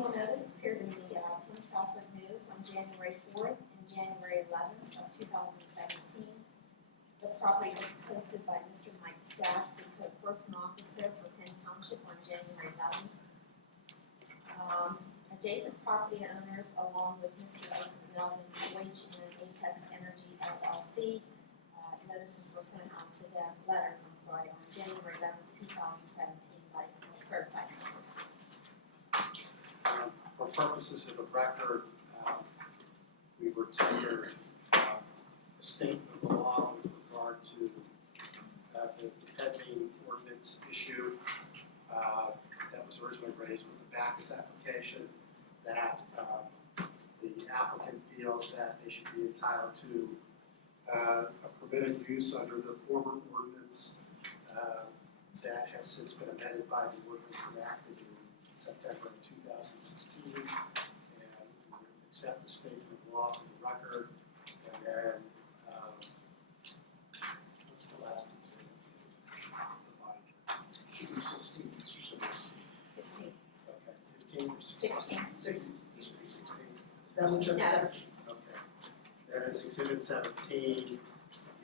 legal notice appears in the Plymouth Trafford News on January 4th and January 11th of 2017. The property was posted by Mr. Mike Stack, the code enforcement officer for Penn Township on January 11th. Adjacent property owners, along with Mr. and Mrs. Melvin Deutsch and Apex Energy LLC, notices were sent out to them, letters, on January 11th, 2017 by certified notice. For purposes of the record, we were tendered a statement of the law with regard to the pending ordinance issue that was originally raised with the Backus application, that the applicant feels that they should be entitled to a permitted use under the former ordinance that has since been amended by the ordinance enacted in September of 2016, and we accept the statement of law for the record, and then what's the last thing? 16. Okay, 15 or 16? 16. This would be 16. That was just Yeah. 17. Okay. That is Exhibit 17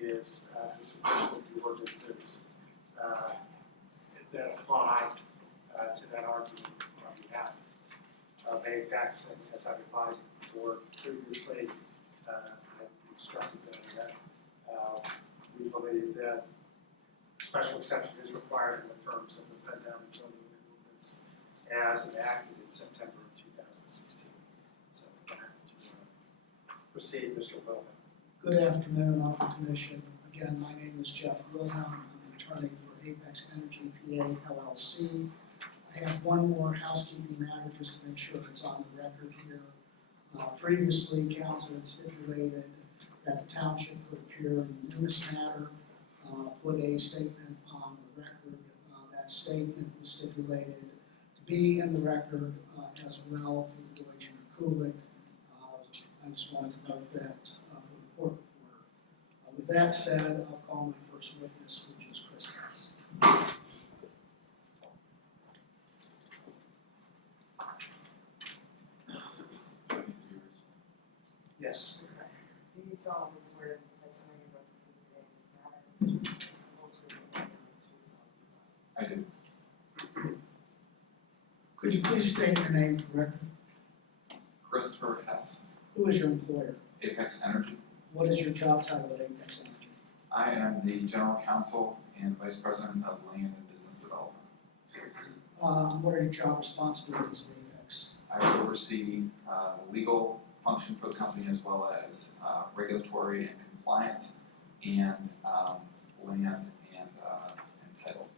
is the submission of the ordinances that apply to that argument on behalf of APEX, and as I've advised the board previously, I've instructed them that we believe that special exception is required in the terms of the pandemic zoning ordinance as enacted in September of 2016. So with that, proceed, Mr. Wilhelm. Good afternoon, Honorable Commission. Again, my name is Jeff Wilhelm. I'm an attorney for Apex Energy PA LLC. I have one more housekeeping matter just to make sure it's on the record here. Previously, council had stipulated that the township would appear in the newest matter, put a statement on the record. That statement was stipulated to be in the record as well for the Deutsch and Kulik. I just wanted to note that for the court reporter. With that said, I'll call my first witness, which is Chris Hess. Yes. Do you solemnly swear that the testimony you're about to give today in this matter is the truth, the whole truth, and nothing but the truth, so help you God? I do. Could you please state your name for the record? Christopher Hess, Who is your employer? Apex Energy. What is your job title at Apex Energy? I am the General Counsel and Vice President of Land and Business Development. What are your job responsibilities at Apex? I oversee the legal function for the company as well as regulatory and compliance and land and title.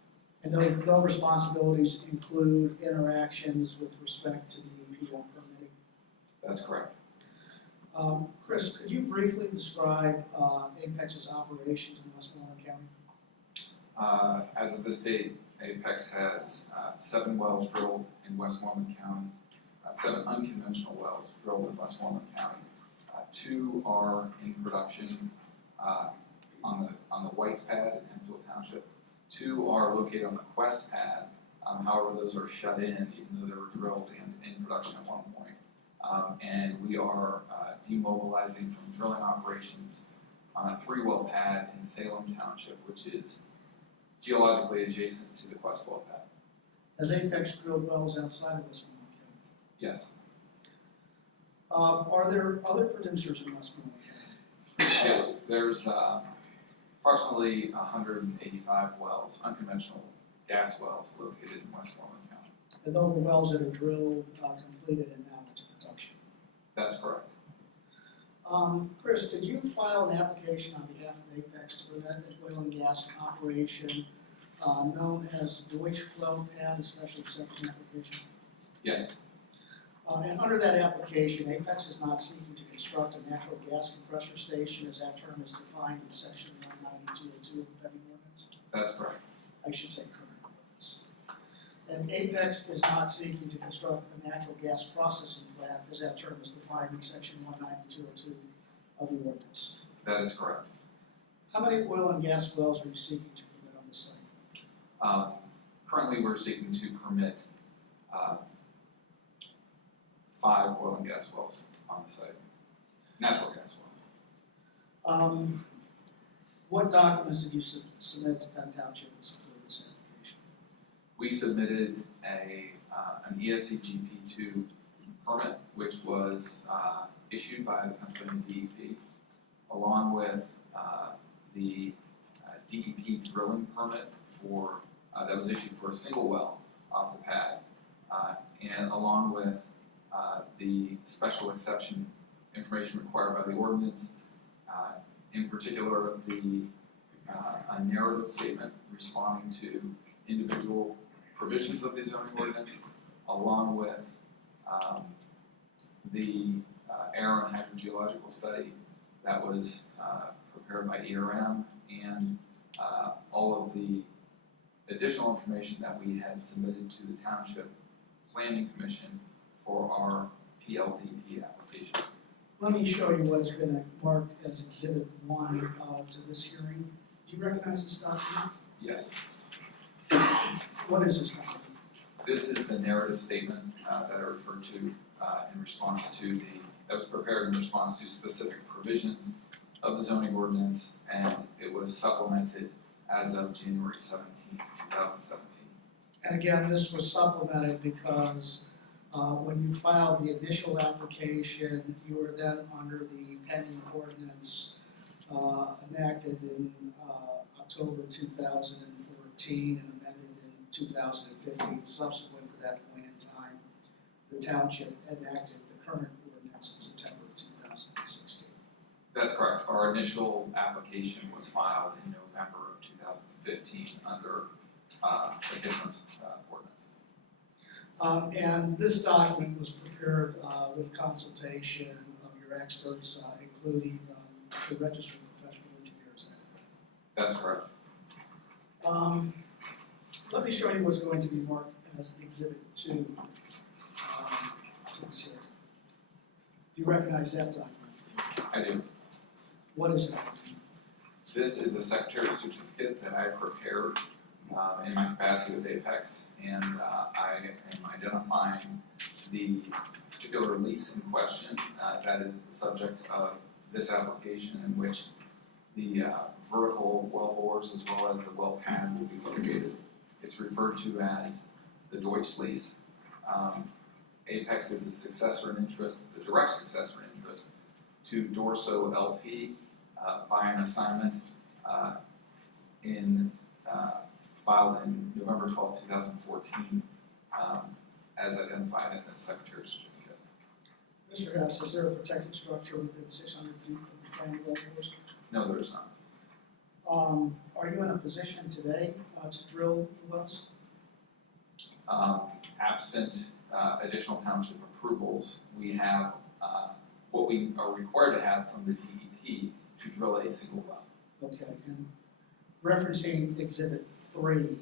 And those responsibilities include interactions with respect to the EPL permitting. That's correct. Chris, could you briefly describe Apex's operations in Westmoreland County? As of this date, Apex has 7 wells drilled in Westmoreland County, 7 unconventional wells drilled in Westmoreland County. 2 are in production on the Whites pad in Enfield Township. 2 are located on the Quest pad. However, those are shut in, even though they were drilled and in production at one point. And we are demobilizing from drilling operations on a 3-well pad in Salem Township, which is geologically adjacent to the Quest well pad. Has Apex drilled wells outside of Westmoreland County? Yes. Are there other producers in Westmoreland County? Yes, there's approximately 185 wells, unconventional gas wells located in Westmoreland County. And those were wells that are drilled, completed, and now into production. That's correct. Chris, did you file an application on behalf of Apex to prevent an oil and gas operation known as Deutsch well pad, a special exception application? Yes, And under that application, Apex is not seeking to construct a natural gas compressor station, as that term is defined in section 19202 of the pending ordinance. that's correct. I should say current ordinance. And Apex is not seeking to construct a natural gas processing plant, as that term is defined in section 19202 of the ordinance. That is correct. How many oil and gas wells are you seeking to permit on this site? Currently, we're seeking to permit 5 oil and gas wells on the site, natural gas wells. What documents did you submit to Penn Township in support of this application? We submitted an ESCGP2 permit, which was issued by the Pennsylvania DEP, along with the DEP drilling permit that was issued for a single well off the pad, and along with the special exception information required by the ordinance, in particular a narrative statement responding to individual provisions of the zoning ordinance, along with the air and hydrogeological study that was prepared by ERM, and all of the additional information that we had submitted to the Township Planning Commission for our PLDP application. Let me show you what's been marked as Exhibit 1 to this hearing. Do you recognize this document? Yes. What is this document? This is the narrative statement that I referred to in response to that was prepared in response to specific provisions of the zoning ordinance, and it was supplemented as of January 17, 2017. And again, this was supplemented because when you filed the initial application, you were then under the pending ordinance enacted in October 2014 and amended in 2015. Subsequent to that point in time, the township enacted the current ordinance in September of 2016. That's correct. Our initial application was filed in November of 2015 under a different ordinance. And this document was prepared with consultation of your experts, including the registered professional engineers. That's correct. Let me show you what's going to be marked as Exhibit 2 to this hearing. Do you recognize that document? I do. What is that? This is a secretary certificate that I prepared in my capacity with Apex, and I am identifying the particular lease in question that is the subject of this application, in which the vertical well bores as well as the well pad will be located. It's referred to as the Deutsch lease. Apex is the successor in interest, the direct successor in interest to Dorso LP by an assignment filed in November 12, 2014, as identified in the Secretary's certificate. Mr. Hess, is there a protected structure within 600 feet of the planned well bores? No, there's not. Are you in a position today to drill the wells? Absent additional township approvals, we have what we are required to have from the DEP to drill a single well. Okay, and referencing Exhibit 3,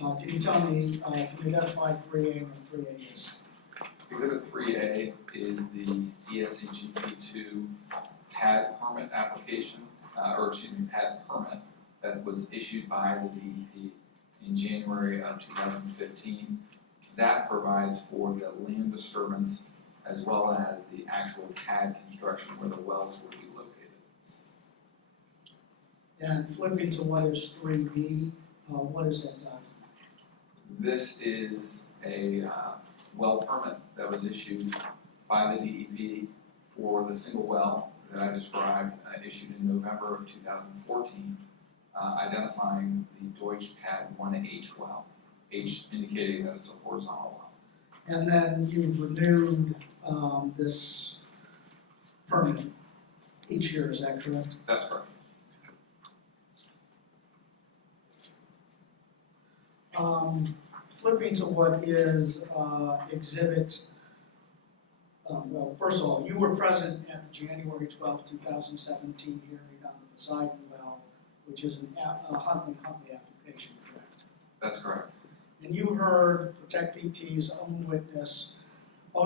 can you tell me, can you identify 3A and what 3A is? Exhibit 3A is the ESCGP2 pad permit application, pad permit that was issued by the DEP in January of 2015. That provides for the land disturbance as well as the actual pad construction where the wells will be located. And flipping to what is 3B, what is that document? This is a well permit that was issued by the DEP for the single well that I described, issued in November of 2014, identifying the Deutsch pad 1H well, H indicating that it's a horizontal well. And then you've renewed this permit each year, is that correct? That's correct. Flipping to what is Exhibit, well, first of all, you were present at the January 12, 2017 hearing on the Poseidon well, which is a Huntley application, correct? That's correct. And you heard Protect PT's own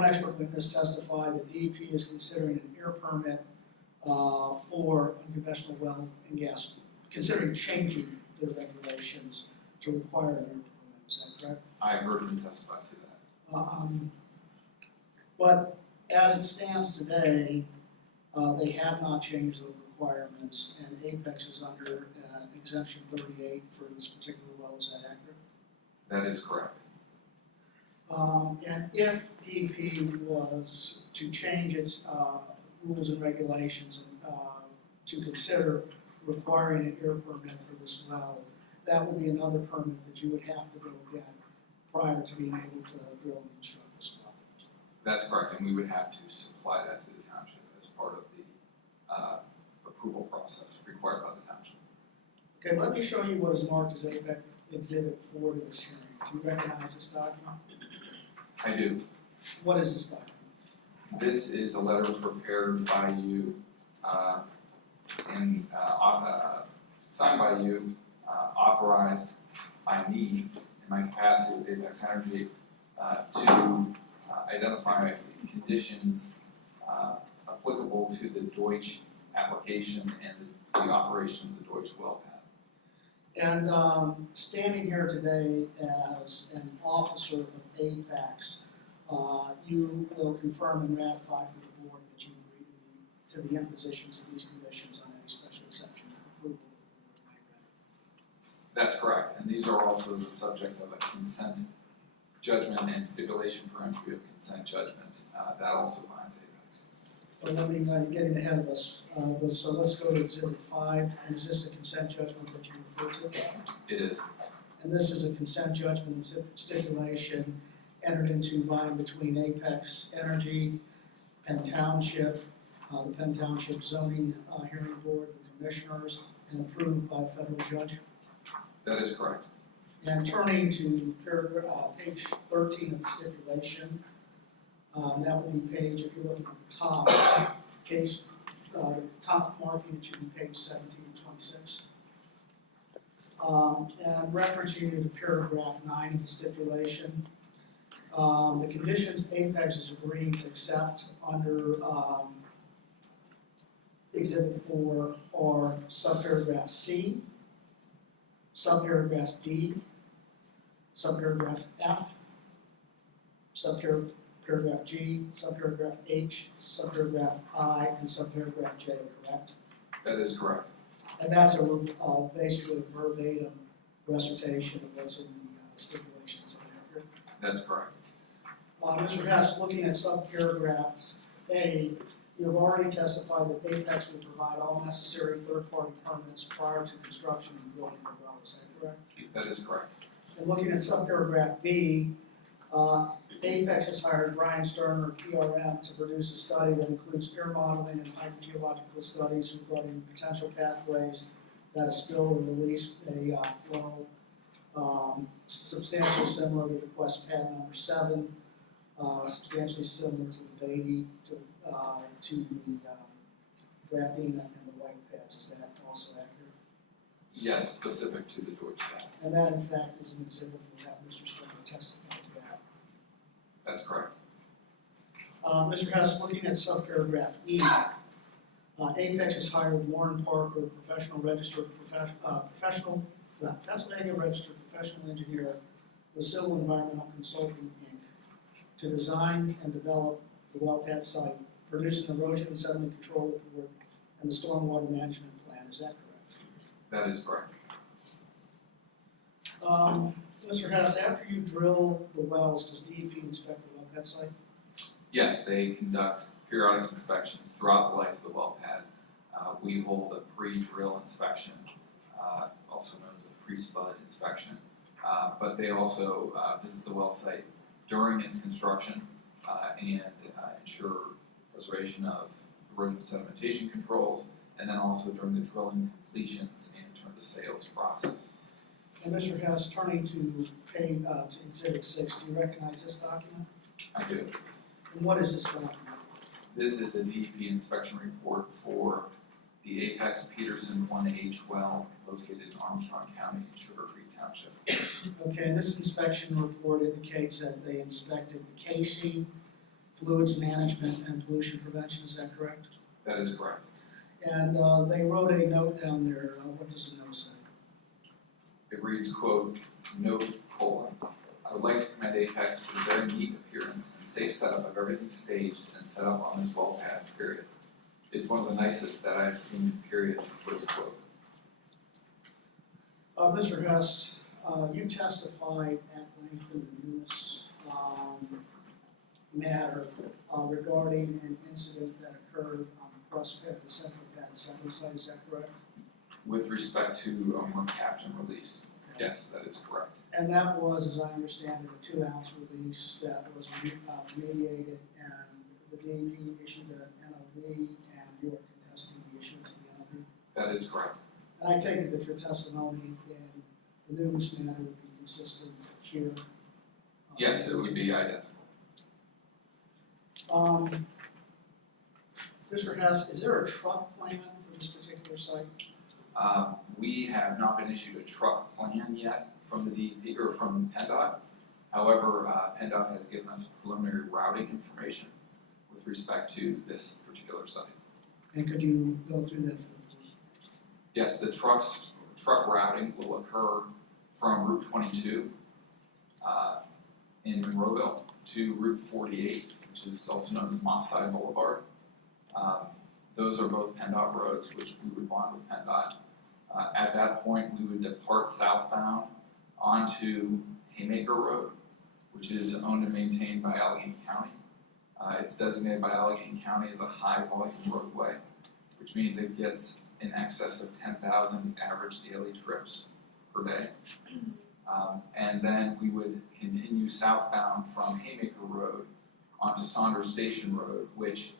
expert witness testify that DEP is considering an air permit for unconventional well and gas, considering changing their regulations to require an air permit, is that correct? I heard him testify to that. But as it stands today, they have not changed the requirements, and Apex is under exemption 38 for this particular well. Is that accurate? That is correct. And if DEP was to change its rules and regulations to consider requiring an air permit for this well, that would be another permit that you would have to go get prior to being able to drill and construct this well. That's correct, and we would have to supply that to the township as part of the approval process required by the township. Okay, let me show you what is marked as APEC Exhibit 4 to this hearing. Do you recognize this document? I do. What is this document? This is a letter prepared by you and signed by you, authorized by me in my capacity with Apex Energy to identify conditions applicable to the Deutsch application and the operation of the Deutsch well pad. And standing here today as an officer of Apex, you will confirm and ratify for the board that you agree to the impositions of these conditions on any special exception approval that the board may grant. That's correct, and these are also the subject of a consent judgment and stipulation for entry of consent judgment. That also binds Apex. Well, let me, getting ahead of us, so let's go to Exhibit 5, and is this a consent judgment that you refer to? It is. And this is a consent judgment and stipulation entered into by and between Apex Energy, Penn Township, the Penn Township Zoning Hearing Board, the commissioners, and approved by a federal judge. That is correct. And turning to page 13 of the stipulation, that would be page, if you're looking at the top, the top marking, it should be page 17 and 26. And referencing you to paragraph 9 of the stipulation, the conditions Apex is agreeing to accept under Exhibit 4 are subparagraph C, subparagraph D, subparagraph F, subparagraph G, subparagraph H, subparagraph I, and subparagraph J, correct? That is correct. And that's basically a verbatim recitation of what's in the stipulations. Is that accurate? That's correct. Mr. Hess, looking at subparagraphs A, you have already testified that Apex will provide all necessary third-party permits prior to construction and drilling of the well. Is that correct? That is correct. And looking at subparagraph B, Apex has hired Brian Sterner of PRM to produce a study that includes air modeling and hydrogeological studies regarding potential pathways that a spill or release may flow, substantially similar to the Quest Pad number 7, substantially similar to the Beatty, to the Graftina and the White pads. Is that also accurate? Yes, specific to the Deutsch pad. And that, in fact, is an exhibit we'll have Mr. Sterner testify to that. That's correct. Mr. Hess, looking at subparagraph E, Apex has hired Warren Parker, Pennsylvania registered professional engineer with Civil Environmental Consulting, Inc., to design and develop the well pad site, produce an erosion and sediment control report, and the stormwater management plan. Is that correct? That is correct. Mr. Hess, after you drill the wells, does DEP inspect the well pad site? Yes, they conduct periodic inspections throughout the life of the well pad. We hold a pre-drill inspection, also known as a pre-spud inspection. But they also visit the well site during its construction and ensure preservation of erosion sedimentation controls, and then also during the drilling completions and during the sales process. And Mr. Hess, turning to Exhibit 6, do you recognize this document? I do. And what is this document? This is a DEP inspection report for the Apex Peterson 1H well located in Armstrong County in Sugar Creek Township. Okay, and this inspection report indicates that they inspected the casing, fluids management, and pollution prevention. Is that correct? That is correct. And they wrote a note down there. What does the note say? It reads, quote, note, colon, I would like to commend Apex for the very neat appearance and safe setup of everything staged and set up on this well pad, period. It's one of the nicest that I've seen, period, for this quote. Mr. Hess, you testified at length in the News matter regarding an incident that occurred on the West Pad, the Central Pad 7 site, is that correct? With respect to a more captain release, yes, that is correct. And that was, as I understand it, a 2-ounce release that was mediated, and the DEP issued an NOV, and you are contesting the issuance of the NOV? That is correct. And I take it that your testimony in the News matter would be consistent here? Yes, it would be identical. Mr. Hess, is there a truck plan for this particular site? We have not been issued a truck plan yet from the DEP or from PennDOT. However, PennDOT has given us preliminary routing information with respect to this particular site. And could you go through that for me? Yes, the truck routing will occur from Route 22 in Monroeville to Route 48, which is also known as Montside Boulevard. Those are both PennDOT roads, which we would bond with PennDOT. At that point, we would depart southbound onto Haymaker Road, which is owned and maintained by Allegheny County. It's designated by Allegheny County as a high-volume roadway, which means it gets in excess of 10,000 average daily trips per day. And then we would continue southbound from Haymaker Road onto Saunders Station Road, which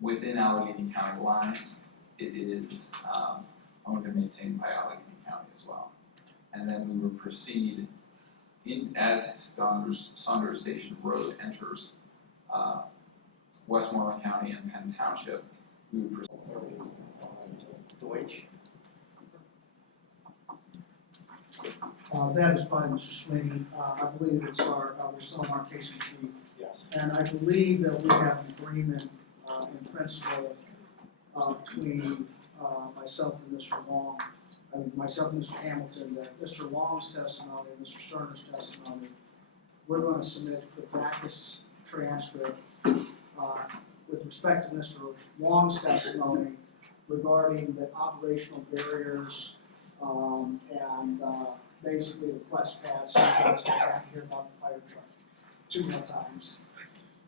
within Allegheny County lines, it is owned and maintained by Allegheny County as well. And then we would proceed as Saunders Station Road enters Westmoreland County and Penn Township, we would proceed. Deutsch. That is by Mr. Sweeney. I believe it's we're still on our case in chief. Yes. And I believe that we have an agreement in principle between myself and Mr. Long, myself and Mr. Hamilton, that Mr. Long's testimony and Mr. Sterner's testimony, we're going to submit the Backus transcript with respect to Mr. Long's testimony regarding the operational barriers and basically the West Pad, so you guys don't have to hear about the fire truck 2 more times.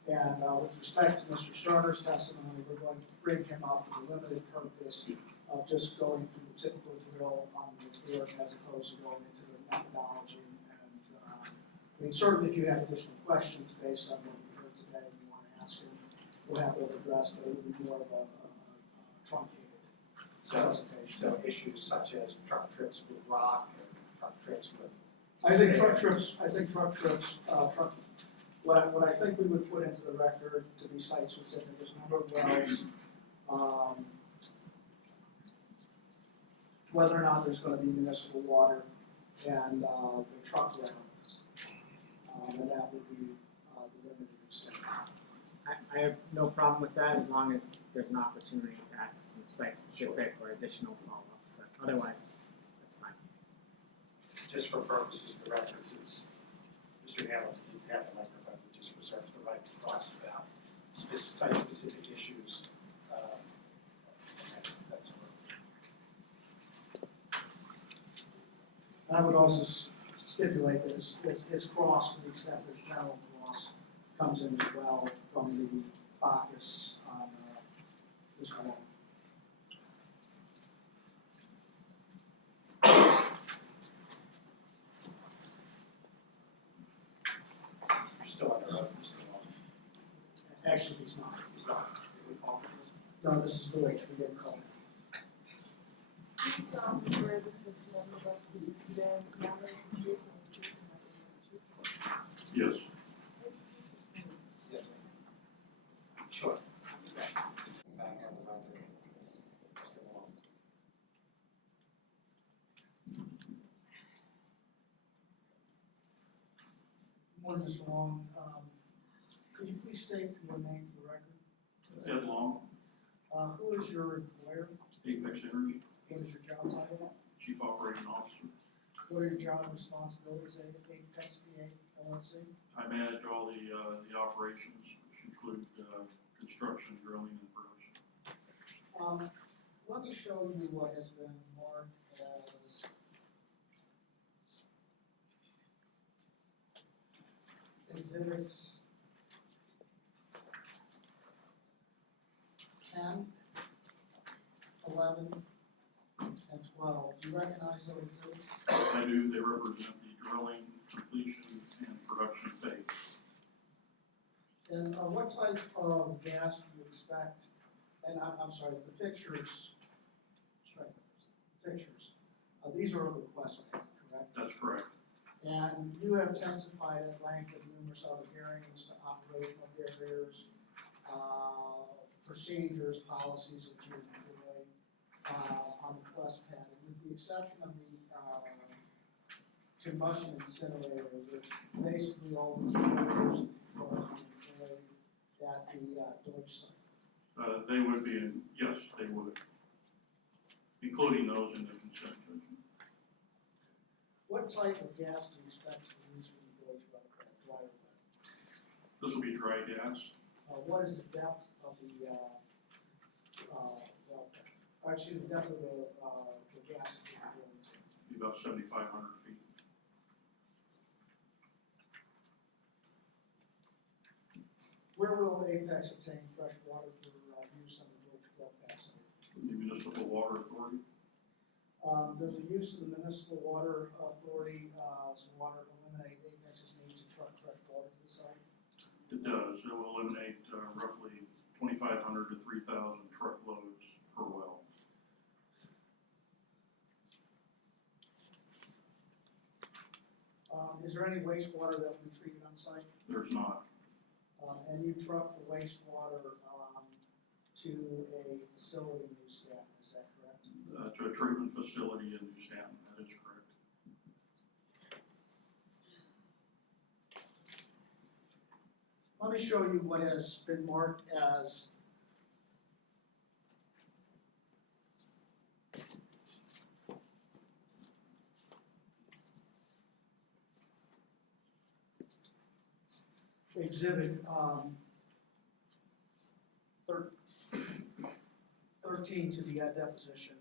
And with respect to Mr. Sterner's testimony, we're going to bring him up with a limited purpose of just going through the typical drill on the report as opposed to going into the methodology. And I mean, certainly if you have additional questions based on what we heard today and you want to ask him, we'll have them addressed, but it would be more of a truncated presentation. So issues such as truck trips with rock and truck trips with. I think truck trips, what I think we would put into the record to be site specific is number of wells, whether or not there's gonna be municipal water, and the truck route. And that would be the limited extent. I have no problem with that as long as there's an opportunity to ask some site-specific or additional follow-ups, but otherwise, that's fine. Just for purposes of the record, since Mr. Hamilton didn't have the microphone, he just reserves the right to cross about site-specific issues. And that's I would also stipulate that his cross, to the extent there's general cross, comes in as well from the Bacchus on this one. You're still under oath, Mr. Long. Actually, he's not. He's not. We call him. No, this is Deutsch, we didn't call him. Yes. Yes, ma'am. Sure. Morning, Mr. Long. Could you please state your name for the record? Ed Long, Who is your employer? Apex Energy, What is your job title? Chief Operating Officer. What are your job responsibilities at Apex PA LLC? I manage all the operations, which include construction, drilling, and production. Let me show you what has been marked as exhibits 10, 11, and 12. Do you recognize those exhibits? I do. They represent the drilling, completion, and production phase. And what type of gas do you expect? And I'm sorry, the pictures, these are of the Quest pad, correct? That's correct. And you have testified at length at numerous other hearings to operational barriers, procedures, policies that you employ on the Quest pad. And with the exception of the combustion incinerators, which basically all these barriers and controls are employed at the Deutsch site. They would be, yes, they would, including those in the consent judgment. What type of gas do you expect to use when you go to a dry well? This will be dry gas. What is the depth of the well, actually the depth of the gas that you're drilling to? Be about 7,500 feet. Where will Apex obtain fresh water for use on the Deutsch flow pass? The Municipal Water Authority. Does the use of the Municipal Water Authority water eliminate Apex's need to truck fresh water to the site? It does. It will eliminate roughly 2,500 to 3,000 truckloads per well. Is there any wastewater that will be treated on site? There's not. And you truck the wastewater to a facility in New Stanton, is that correct? To a treatment facility in New Stanton, that is correct. Let me show you what has been marked as exhibit 13 to the deposition.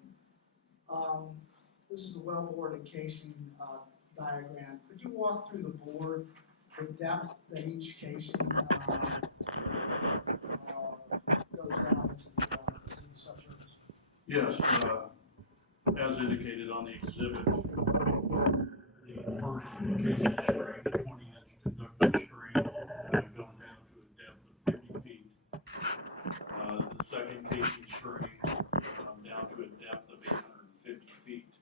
This is a wellbore and casing diagram. Could you walk through the board, the depth that each casing goes down into the subsurface? Yes, as indicated on the exhibit, the first casing string, the 20-inch conductor string, goes down to a depth of 50 feet. The second casing string down to a depth of 850 feet.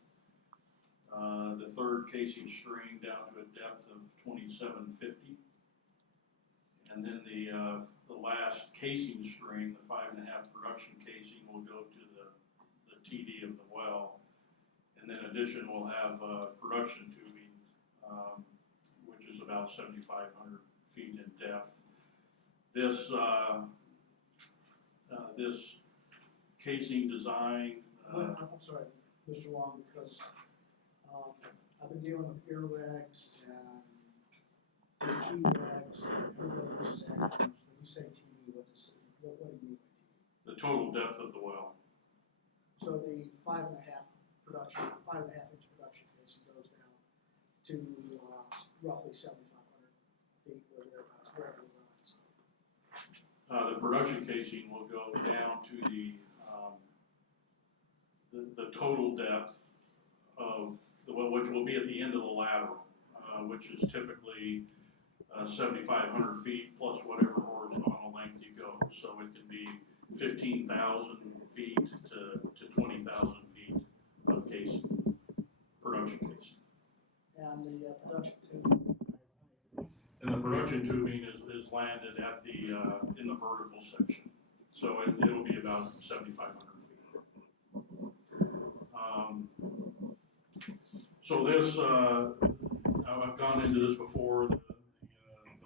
The third casing string down to a depth of 2750. And then the last casing string, the 5.5 production casing, will go to the TD of the well. And then in addition, we'll have production tubing, which is about 7,500 feet in depth. This this casing design. I'm sorry, Mr. Wong, because I've been dealing with earwax and T-wax and everybody uses acronyms. When you say TD, what do you mean by TD? The total depth of the well. So the 5.5 inch production casing goes down to roughly 7,500 feet or thereabouts, wherever it runs. The production casing will go down to the total depth of the well, which will be at the end of the lateral, which is typically 7,500 feet plus whatever horizontal length you go. So it can be 15,000 feet to 20,000 feet of casing, production casing. And the production tubing. And the production tubing is landed at the in the vertical section, so it'll be about 7,500 feet. So this, I've gone into this before. The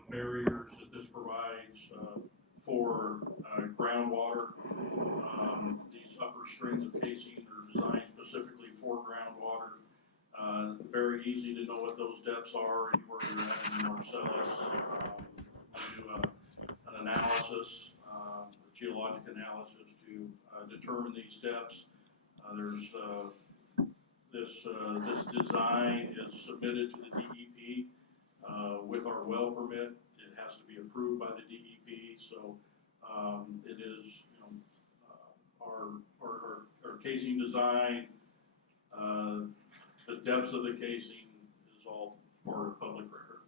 barriers that this provides for groundwater. These upper strings of casing are designed specifically for groundwater. Very easy to know what those depths are anywhere you're at in the Marcellus. We do an analysis, a geologic analysis to determine these depths. There's this design is submitted to the DEP with our well permit. It has to be approved by the DEP, so it is, you know, our casing design, the depths of the casing is all part of public record.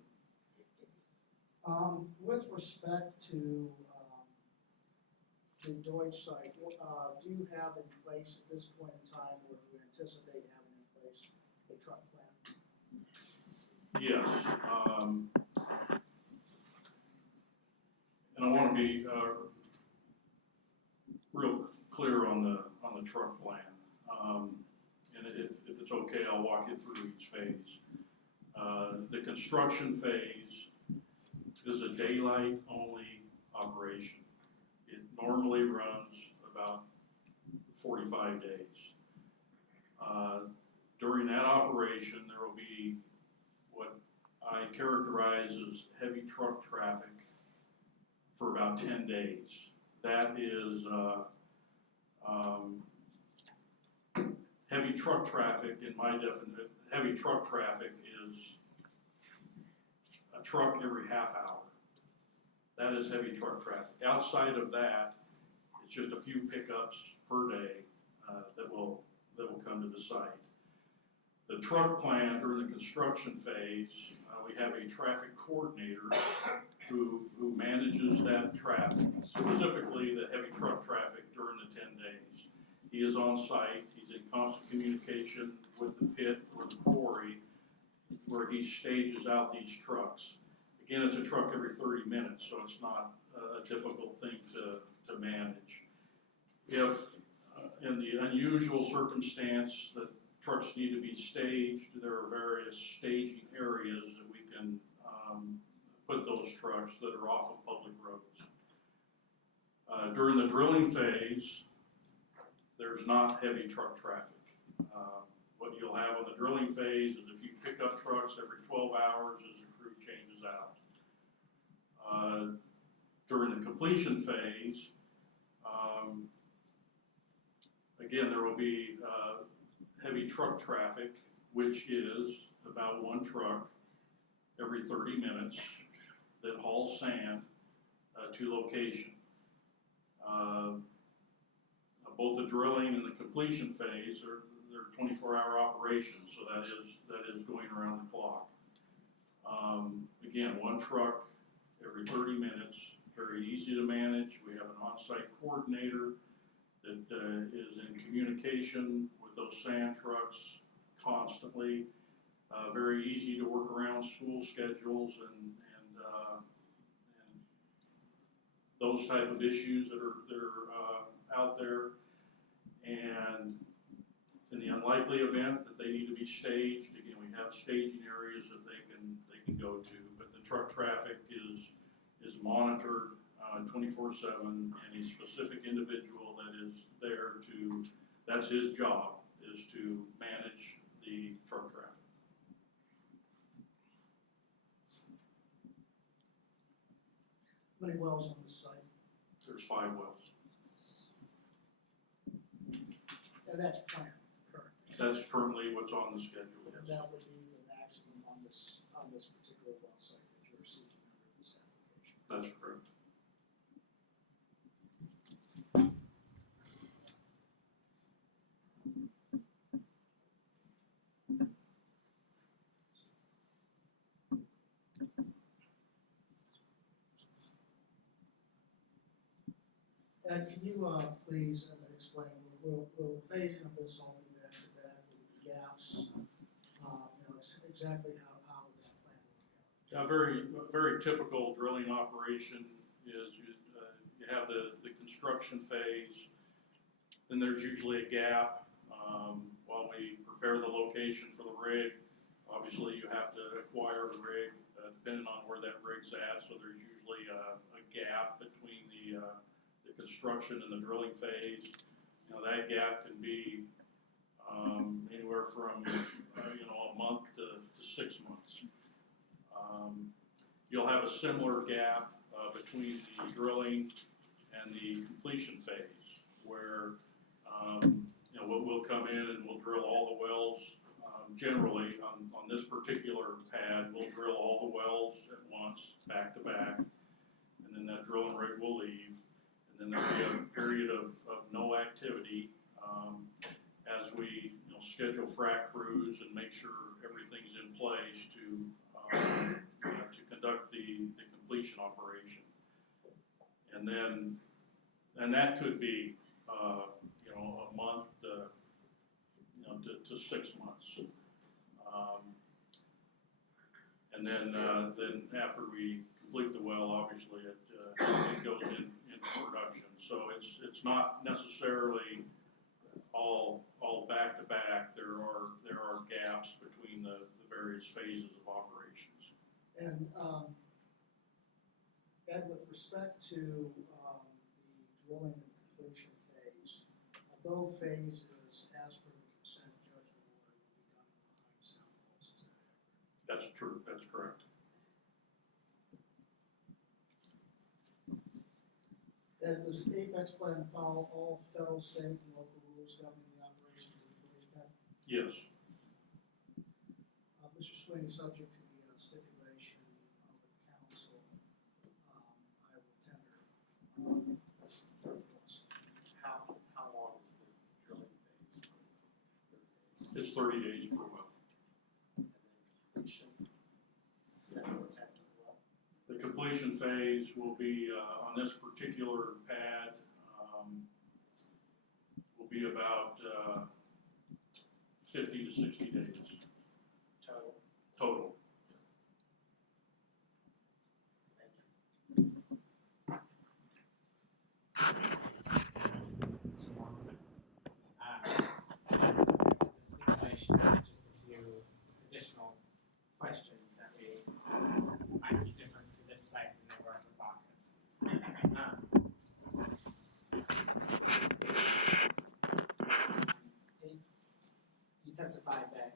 With respect to the Deutsch site, do you have in place at this point in time, or do you anticipate having in place a truck plan? Yes, and I want to be real clear on the truck plan. And if it's okay, I'll walk you through each phase. The construction phase is a daylight only operation. It normally runs about 45 days. During that operation, there will be what I characterize as heavy truck traffic for about 10 days. That is heavy truck traffic, in my definition, heavy truck traffic is a truck every half hour. That is heavy truck traffic. Outside of that, it's just a few pickups per day that will come to the site. The truck plan during the construction phase, we have a traffic coordinator who manages that traffic, specifically the heavy truck traffic during the 10 days. He is on site, he's in constant communication with the pit or the quarry where he stages out these trucks. Again, it's a truck every 30 minutes, so it's not a difficult thing to manage. If in the unusual circumstance that trucks need to be staged, there are various staging areas that we can put those trucks that are off of public roads. During the drilling phase, there's not heavy truck traffic. What you'll have on the drilling phase is a few pickup trucks every 12 hours as the crew changes out. During the completion phase, again, there will be heavy truck traffic, which is about one truck every 30 minutes that hauls sand to location. Both the drilling and the completion phase they're 24-hour operations, so that is going around the clock. Again, one truck every 30 minutes, very easy to manage. We have an on-site coordinator that is in communication with those sand trucks constantly. Very easy to work around school schedules and those type of issues that are out there. And in the unlikely event that they need to be staged, again, we have staging areas that they can go to. But the truck traffic is monitored 24/7, and a specific individual that is there that's his job, is to manage the truck traffic. How many wells on this site? There's 5 wells. And that's planned, current. That's currently what's on the schedule, And yes. that would be the maximum on this particular well site that you're seeking under this application. That's correct. And can you please explain, will the phasing of this all be back to back with the gaps? Exactly how would that plan work out? A very typical drilling operation is you have the construction phase, then there's usually a gap while we prepare the location for the rig. Obviously, you have to acquire the rig depending on where that rig's at, so there's usually a gap between the construction and the drilling phase. You know, that gap can be anywhere from, a month to 6 months. You'll have a similar gap between the drilling and the completion phase, where we'll come in and we'll drill all the wells. Generally, on this particular pad, we'll drill all the wells at once, back to back, and then that drilling rig will leave, and then there'll be a period of no activity as we schedule frac crews and make sure everything's in place to conduct the completion operation. And that could be a month to 6 months. And then after we complete the well, obviously it goes into production. So it's not necessarily all back to back. There are gaps between the various phases of operations. And Ed, with respect to the drilling and completion phase, although phases as per the consent judgment order will be done behind sound walls, is that accurate? That's true. That's correct. And does Apex plan to follow all federal, state, and local rules governing the operations of the village pad? Yes. Mr. Sweeney, subject to the stipulation with council, I will tender. How long is the drilling phase? 30 days? It's 30 days per well. And then completion, is that what's happening well? The completion phase will be on this particular pad will be about 50 to 60 days total. Thank you. The stipulation, just a few additional questions that might be different for this site than they were for Bacchus. You testified that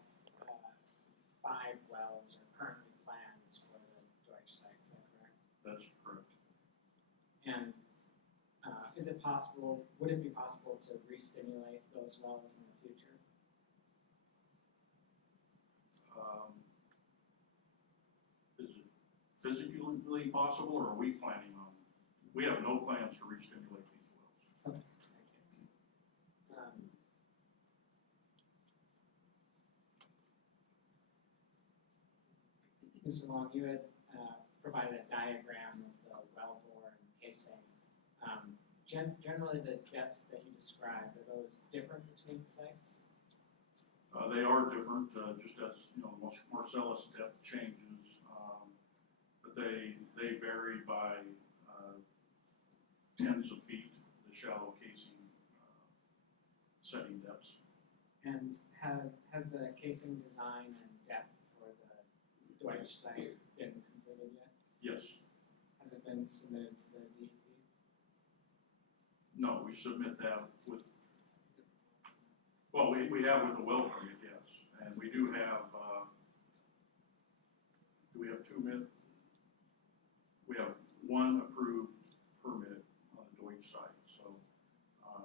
5 wells are currently planned for the Deutsch site, is that correct? That's correct. And would it be possible to re-stimulate those wells in the future? Is it physically possible, or are we planning on? We have no plans to re-stimulate these wells. Okay, thank you. Mr. Long, you had provided a diagram of the wellbore and casing. Generally, the depths that you described, are those different between sites? They are different, just as Marcellus depth changes, but they vary by tens of feet. The shallow casing setting depths. And has the casing design and depth for the Deutsch site been completed yet? Yes. Has it been submitted to the DEP? No, we submit that with. Well, we have with a well permit, yes, and we do have. Do we have 2 minutes? We have 1 approved permit on the Deutsch site, so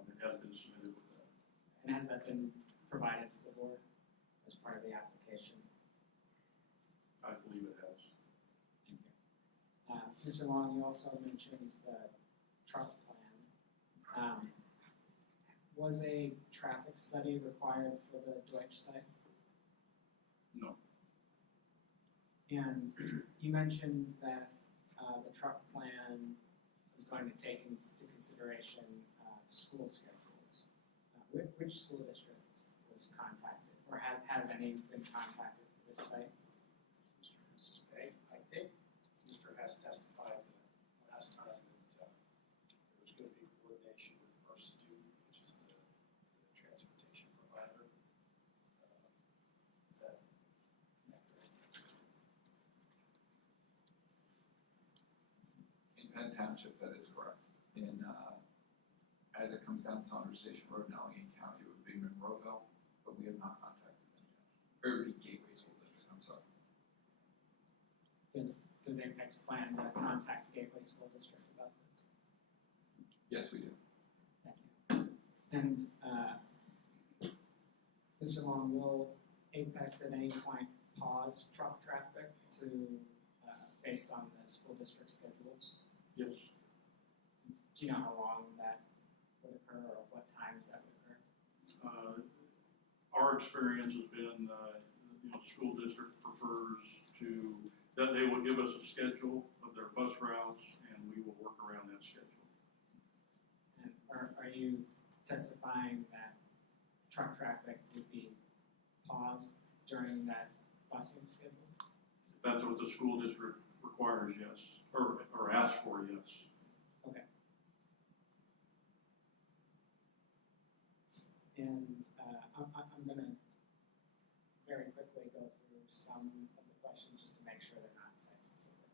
it has been submitted with that. And has that been provided to the board as part of the application? I believe it has. Thank you. Mr. Long, you also mentioned the truck plan. Was a traffic study required for the Deutsch site? No. And you mentioned that the truck plan is going to take into consideration school schedules. Which school district was contacted, or has any been contacted for this site? I think Mr. Hess testified that last time that there was going to be coordination with First Student, which is the transportation provider. Is that correct? In Penn Township, that is correct. As it comes down Saunders Station Road in Allegheny County, it would be Monroeville, but but we have not contacted them yet. Or Gateway School District, I'm sorry. Does Apex plan to contact Gateway School District about this? Yes, we do. Thank you. And, Mr. Long, will Apex at any point pause truck traffic to, based on the school district schedules? Yes. Do you know how long that would occur or what times that would occur? Our experience has been, school district prefers that they will give us a schedule of their bus routes and we will work around that schedule. And are you testifying that truck traffic would be paused during that busing schedule? If that's what the school district requires, yes, or asks for, yes. Okay. And I'm gonna very quickly go through some of the questions just to make sure they're not site specific.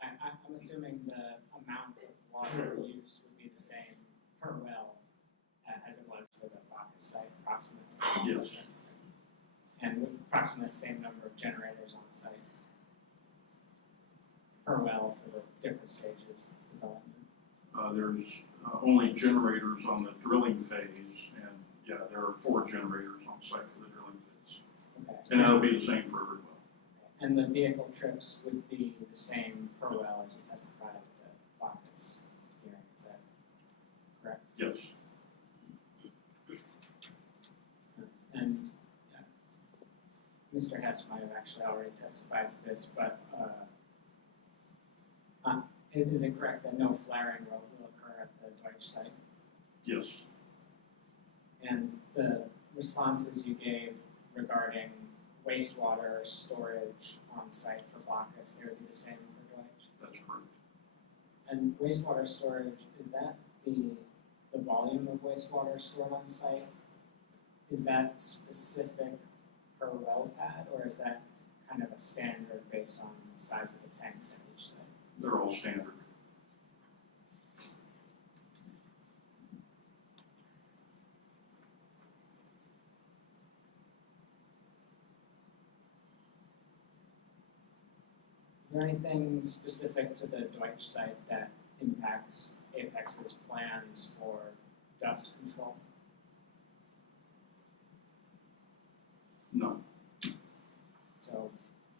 I'm assuming the amount of water use would be the same per well as it was for the Bacchus site approximately? Yes. And with approximately the same number of generators on site per well for the different stages of development? There's only generators on the drilling phase, and yeah, there are 4 generators on site for the drilling phase. Okay. And that'll be the same for every well. And the vehicle trips would be the same per well as you testified at the Bacchus hearing, is that correct? Yes. And Mr. Hess might have actually already testified to this, but is it correct that no flaring will occur at the Deutsch site? Yes. And the responses you gave regarding wastewater storage on site for Bacchus, they would be the same for Deutsch? That's correct. And wastewater storage, is that the volume of wastewater stored on site? Is that specific per well pad, or is that kind of a standard based on the size of the tanks at each site? They're all standard. Is there anything specific to the Deutsch site that impacts Apex's plans for dust control? No. So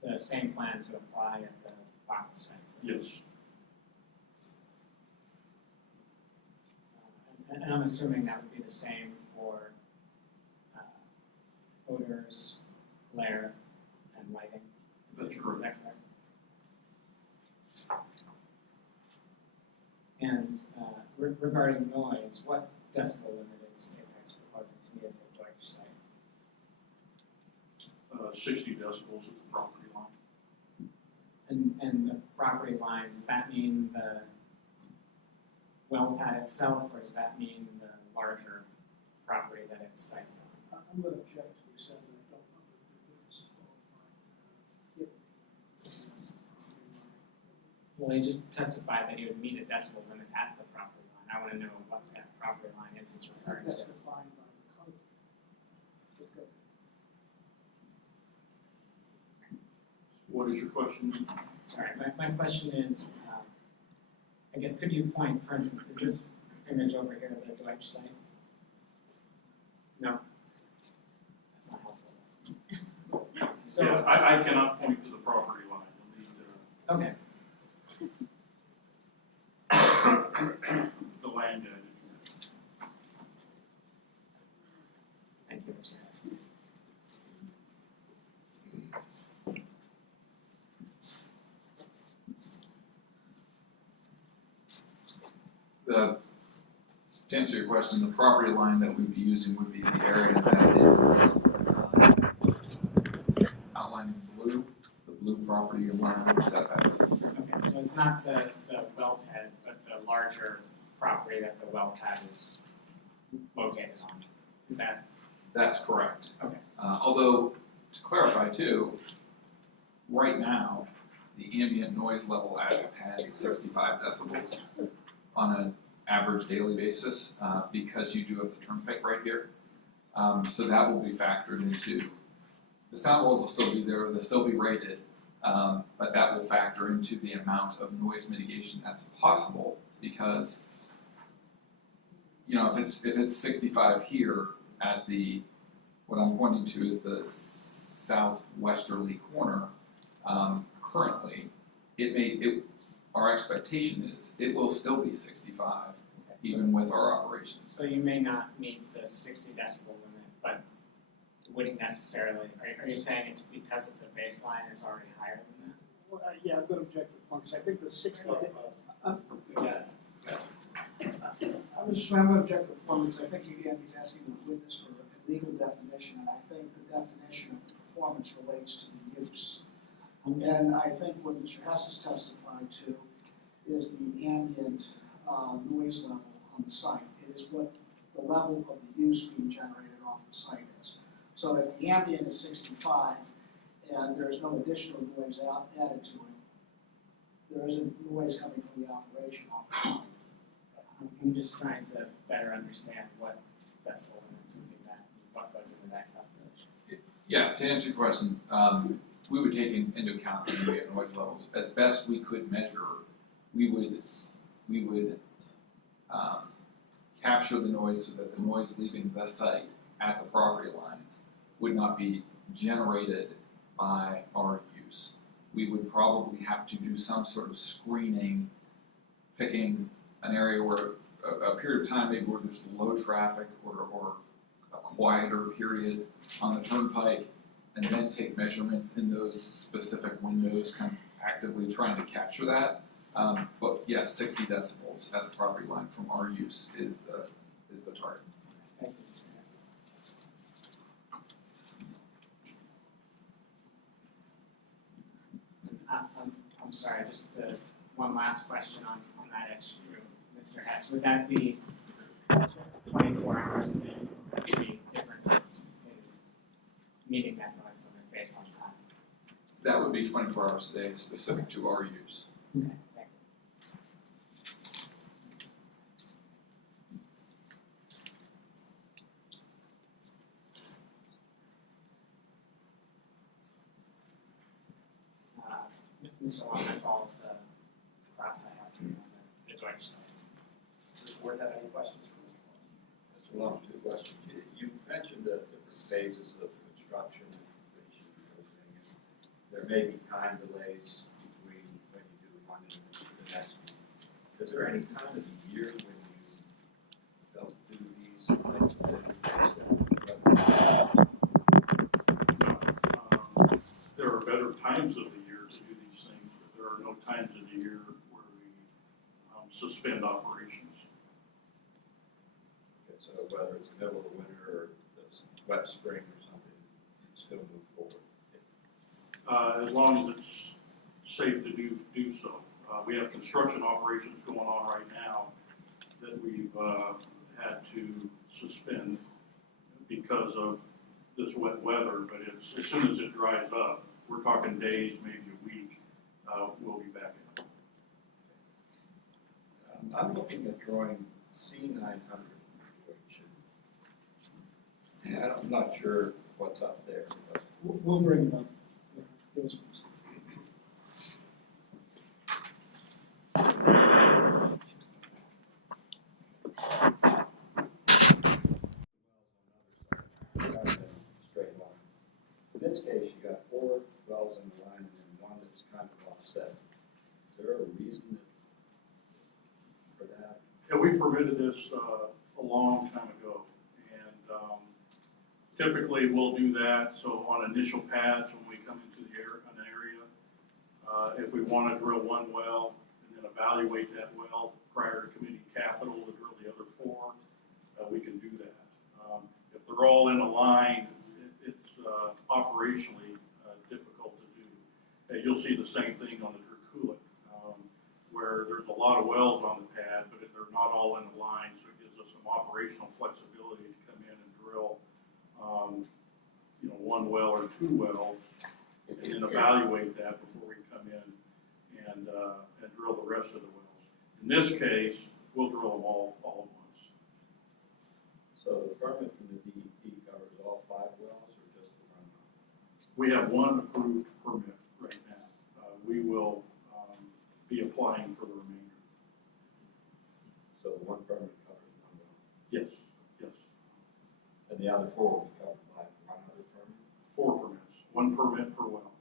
the same plans would apply at the Bacchus site? Yes. And I'm assuming that would be the same for odors, glare, and lighting? That's Is correct. that correct? And regarding noise, what decibel limit is Apex proposing to meet at the Deutsch site? 60 decibels at the property line. And the property line, does that mean the well pad itself, or does that mean the larger property that it's sited on? I'm going to object to the extent that I don't know that the witness is qualified to give. Well, he just testified that he would meet a decibel limit at the property line. I want to know what that property line is he's referring That's to. defined by the code. Okay. What is your question? Sorry, my question is, I guess could you point, for instance, is this image over here the Deutsch site? No? That's not helpful. So, Yeah, I cannot point to the property line. You'll need okay, the land edge. thank you, Mr. Harris. To answer your question, the property line that we'd be using would be the area that is outlined in blue, the blue property line with setbacks. Okay, so it's not the well pad, but the larger property that the well pad is located on. Is that? That's correct. Okay. Although, to clarify too, right now, the ambient noise level at the pad is 65 decibels on an average daily basis, because you do have the turnpike right here. So that will be factored into. The sound walls will still be there, they'll still be rated, but that will factor into the amount of noise mitigation that's possible, because, you know, if it's 65 here at the, what I'm pointing to is the southwesterly corner, currently, our expectation is, it will still be 65, even with our operations. So you may not meet the 60 decibel limit, but it wouldn't necessarily, are you saying it's because of the baseline is already higher than that? Well, yeah, I'm gonna object to the point, because I think the 60. I'm gonna object to the form, because I think again, he's asking the witness for a legal definition, and I think the definition of the performance relates to the use. And I think what Mr. Hess has testified to is the ambient noise level on the site. It is what the level of the use being generated off the site is. So if the ambient is 65 and there's no additional noise added to it, there isn't noise coming from the operation off the site. I'm just trying to better understand what decibel limits would be that, what goes into that calculation. Yeah, to answer your question, we would take into account the ambient noise levels. As best we could measure, we would capture the noise so that the noise leaving the site at the property lines would not be generated by our use. We would probably have to do some sort of screening, picking an area where a period of time maybe where there's low traffic or a quieter period on the turnpike, and then take measurements in those specific windows, kind of actively trying to capture that. But yes, 60 decibels at the property line from our use is the target. Thank you, Mr. Hess. I'm sorry, just one last question on that issue, Mr. Hess. Would that be 24 hours a day? Would there be differences in meeting that noise limit based on time? That would be 24 hours a day, specific to our use. Okay, thank you. Mr. Long, that's all of the class I have for you on the Deutsch side. Does the board have any questions for Mr. Mr. Long, two questions. You mentioned the different phases of construction and completion and everything. There may be time delays between when you do one and the next one. Is there any time of the year when you don't do these types of things? There are better times of the year to do these things, but there are no times of the year where we suspend operations. Okay, so whether it's middle of winter or it's wet spring or something, you still move forward. As long as it's safe to do so. We have construction operations going on right now that we've had to suspend because of this wet weather, but as soon as it dries up, we're talking days, maybe a week, we'll be back in. I'm looking at drawing C900, which, and I'm not sure what's up there. We'll bring it up. Those ones. Straight line. In this case, you got 4 wells in the line and then one that's kind of offset. Is there a reason for that? Yeah, we permitted this a long time ago, and typically we'll do that. So on initial pads, when we come into an area, if we want to drill one well and then evaluate that well prior to committing capital to drill the other 4, we can do that. If they're all in a line, it's operationally difficult to do. You'll see the same thing on the Draculic, where there's a lot of wells on the pad, but if they're not all in a line, so it gives us some operational flexibility to come in and drill, 1 well or 2 wells, and then evaluate that before we come in and drill the rest of the wells. In this case, we'll drill them all at once. So the permit from the DEP all 5 wells or just the one well? We have one approved permit right now. We will be applying for the remainder. So the one permit covers 1 well, Yes, yes. and the other 4 will be covered by 1 other permit? 4 permits, 1 permit per well.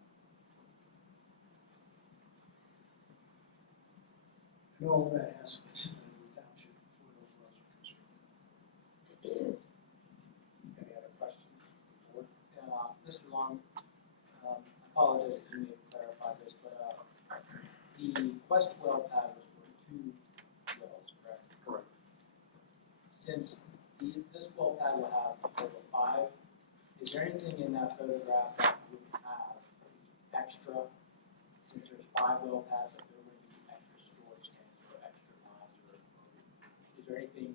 And all of that has to be submitted to the township before those wells are constructed. Any other questions? Mr. Long, I apologize if you may have clarified this, but the Quest well pad was for 2 wells, correct? Correct. Since this well pad will have a total of 5, is there anything in that photograph that would have extra, since there's 5 well pads, that there would be extra storage tanks or extra ponds, or is there anything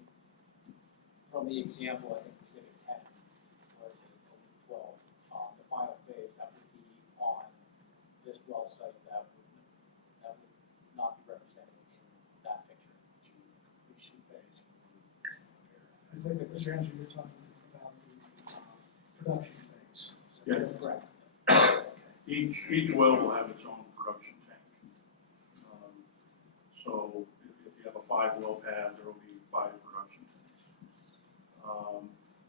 from the example, I think Exhibit 10, or is it 12, the final phase that would be on this well site that would not be represented in that picture? Which phase? I think that Mr. Andrew, you're talking about the production phase. Yeah. Correct. Each well will have its own production tank. So if you have a 5 well pad, there will be 5 production tanks.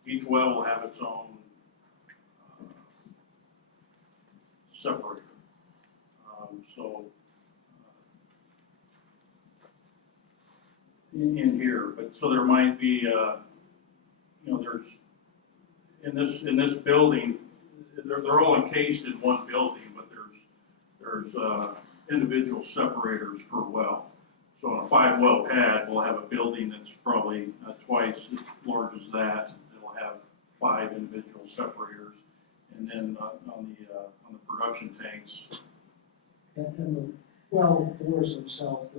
Each well will have its own separator. In here, but so there might be, there's in this building, they're all encased in one building, but there's individual separators per well. So on a 5 well pad, we'll have a building that's probably twice as large as that. It'll have 5 individual separators, and then on the production tanks. And the well bores themselves,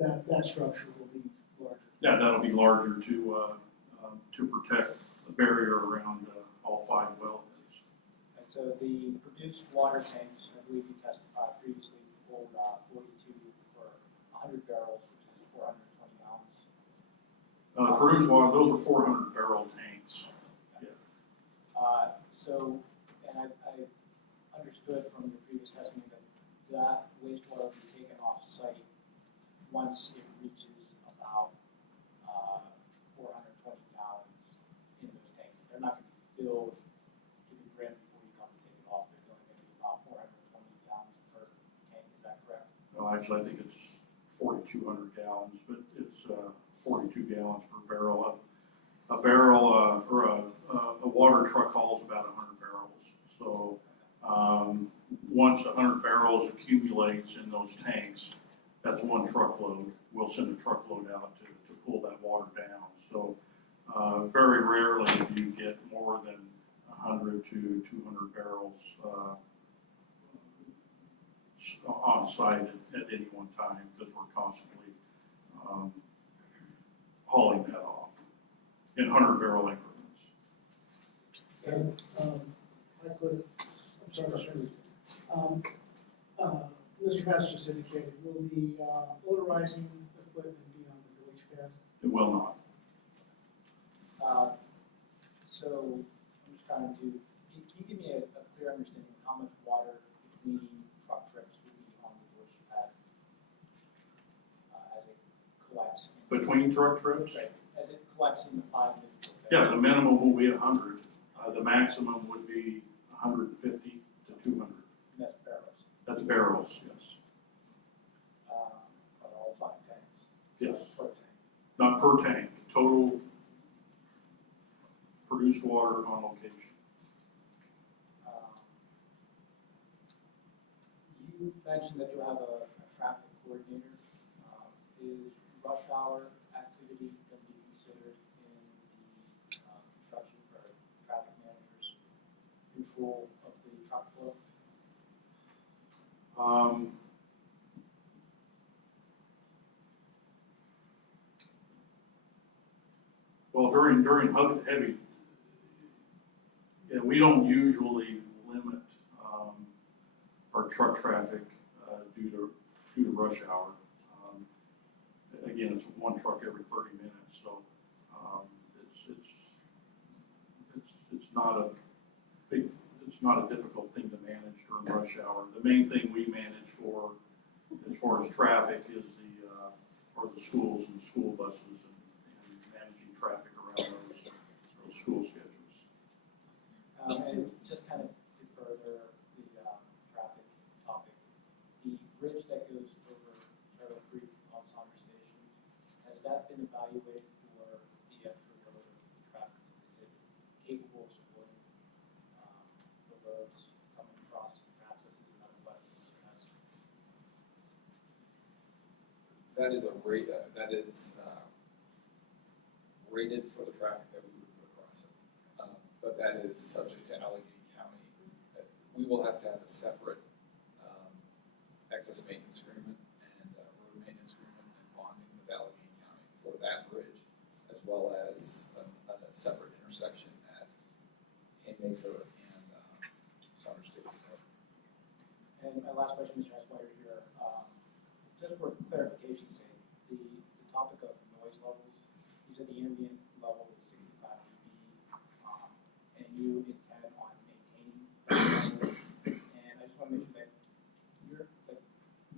that structure will be larger. Yeah, that'll be larger to protect the barrier around all 5 well heads. And so the produced water tanks, I believe you testified previously, hold 42 for 100 barrels, which is 420 gallons. Produced water, those are 400 barrel tanks. Yeah. So, and I understood from your previous testimony that wastewater will be taken off site once it reaches about 420 gallons in those tanks. They're not going to be filled to the brim before you come to take it off. There's only going to be about 420 gallons per tank. Is that correct? No, actually, I think it's 4,200 gallons, but it's 42 gallons per barrel. A barrel or a water truck hauls about 100 barrels. So once 100 barrels accumulates in those tanks, that's 1 truckload. We'll send a truckload out to pull that water down. So very rarely do you get more than 100 to 200 barrels on site at any one time, because we're constantly hauling that off in 100 barrel increments. And, I could, I'm sorry, Mr. Bass just indicated, will the odorizing equipment be on the Deutsch pad? It will not. So I'm just trying to, can you give me a clear understanding of how much water between truck trips will be on the Deutsch pad as it collects? Between truck trips? Right, as it collects in the 5 individual. Yeah, the minimum will be 100. The maximum would be 150 to 200. That's barrels. That's barrels, yes. On all 5 tanks? Yes. Per tank. Not per tank, total produced water on location. You mentioned that you have a traffic coordinator. Is rush hour activity going to be considered in the construction or traffic manager's control of the truck flow? Well, during heavy, we don't usually limit our truck traffic due to rush hour. Again, it's 1 truck every 30 minutes, so it's not it's not a difficult thing to manage during rush hour. The main thing we manage for, as far as traffic, is are the schools and school buses and managing traffic around those school schedules. And just kind of to further the traffic topic, the bridge that goes over Turtle Creek on Saunders Station, has that been evaluated for the extra load of traffic? Is it capable of supporting the loads coming across, perhaps this is another lesson in essence? That is rated for the traffic that we would put across it. But that is subject to Allegheny County. We will have to have a separate excess maintenance agreement and road maintenance agreement and bonding with Allegheny County for that bridge, as well as a separate intersection at Haymaker and Saunders Station Road. And my last question, Mr. Hess, while you're here, just for clarification's sake, the topic of noise levels, you said the ambient level is 65 dB, and you intend on maintaining that level. And I just want to make sure that the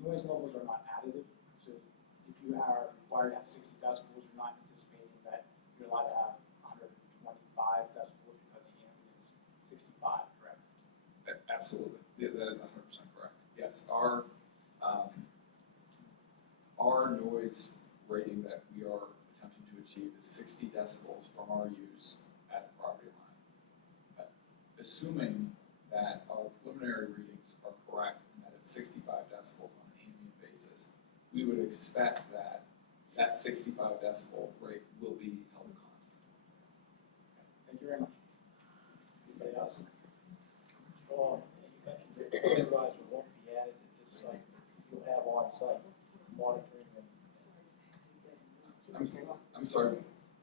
noise levels are not additive. So if you are required to have 60 decibels, you're not anticipating that you're allowed to have 125 decibels because the ambient is 65, correct? Absolutely, yeah, that is 100% correct. Yes, our noise rating that we are attempting to achieve is 60 decibels from our use at the property line. Assuming that our preliminary readings are correct and that it's 65 decibels on an ambient basis, we would expect that that 65 decibel rate will be held constant. Thank you very much. Anybody else? You mentioned that supervisor won't be added to this site. You'll have on-site monitoring and. I'm sorry,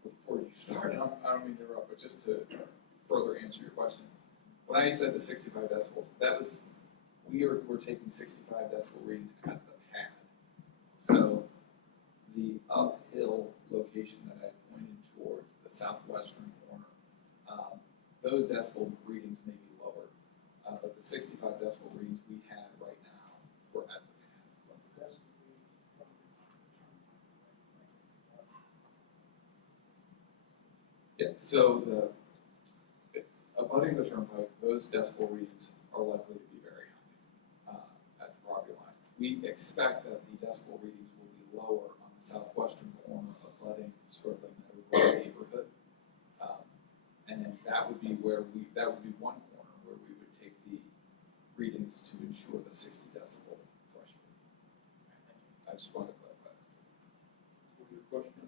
before you start, I don't mean to interrupt, but just to further answer your question. When I said the 65 decibels, that was, we're taking 65 decibel readings at the pad. So the uphill location that I pointed towards, the southwestern corner, those decibel readings may be lower, but the 65 decibel readings we had right now were at the pad. Yeah, so abutting the turnpike, those decibel readings are likely to be very high at the property line. We expect that the decibel readings will be lower on the southwestern corner abutting sort of the Meadow Road neighborhood. And that would be one corner where we would take the readings to ensure the 60 decibel threshold. I just wanted to clarify that. What's your question?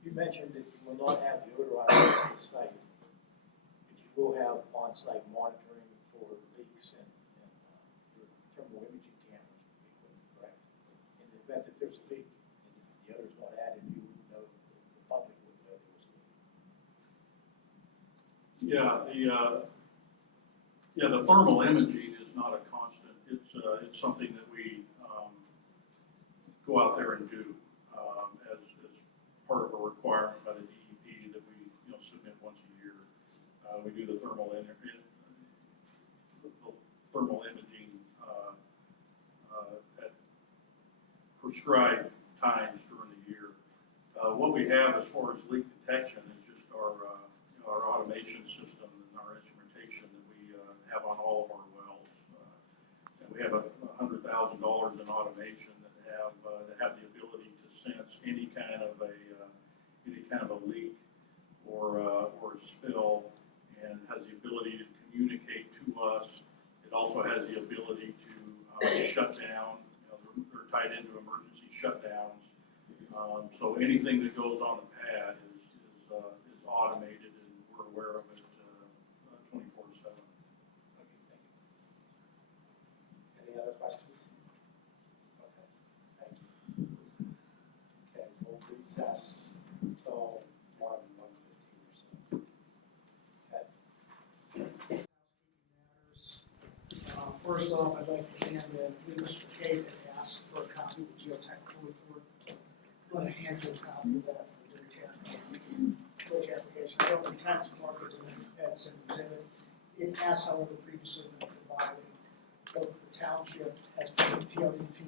You mentioned that you will not have deodorizer at the site, but you will have on-site monitoring for leaks and your thermal imaging cameras, correct? In the event that there's a leak and the other's not added, you would know, the public would know there was a leak. Yeah, the thermal imaging is not a constant. It's something that we go out there and do as part of a requirement by the DEP that we submit once a year. We do the thermal imaging at prescribed times during the year. What we have as far as leak detection is just our automation system and our instrumentation that we have on all of our wells. And we have $100,000 in automation that have the ability to sense any kind of a leak or a spill, and has the ability to communicate to us. It also has the ability to shut down. They're tied into emergency shutdowns. So anything that goes on the pad is automated, and we're aware of it 24/7. Okay, thank you. Any other questions? Okay, thank you. Okay, we'll recess until 1:15 or so. Okay. First off, I'd like to hand in, Mr. Kate had asked for a copy of the geotechnical report. I'm going to hand you a copy of that for the Deutsch application. I don't intend to mark it as an exhibit. It It has, however, previously been provided, both the township as part of PRDP,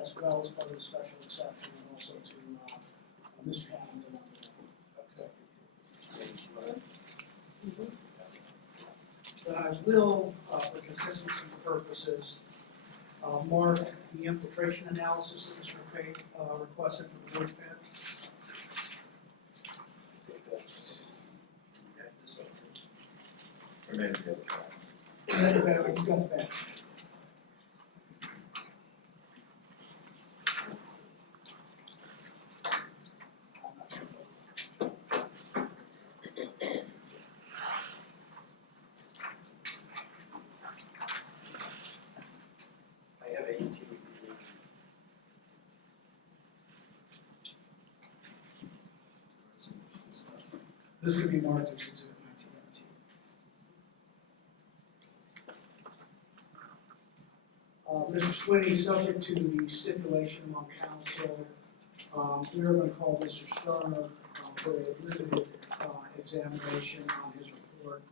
as well as part of the special exception, and also to Mr. Hamilton on the Okay. But I will, for consistency purposes, mark the infiltration analysis that Mr. McQuaid requested for the Deutsch pad. I think that's, Or maybe the other side. You got the badge. I have 18. This could be marked as exhibit 1919. Mr. Sweeney, subject to the stipulation among council, we are going to call Mr. Sterner for a limited examination on his report.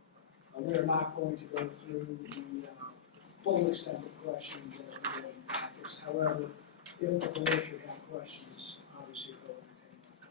We are not going to go through the full extent of questions as we get in practice. However, if the board should have questions, obviously we'll entertain them.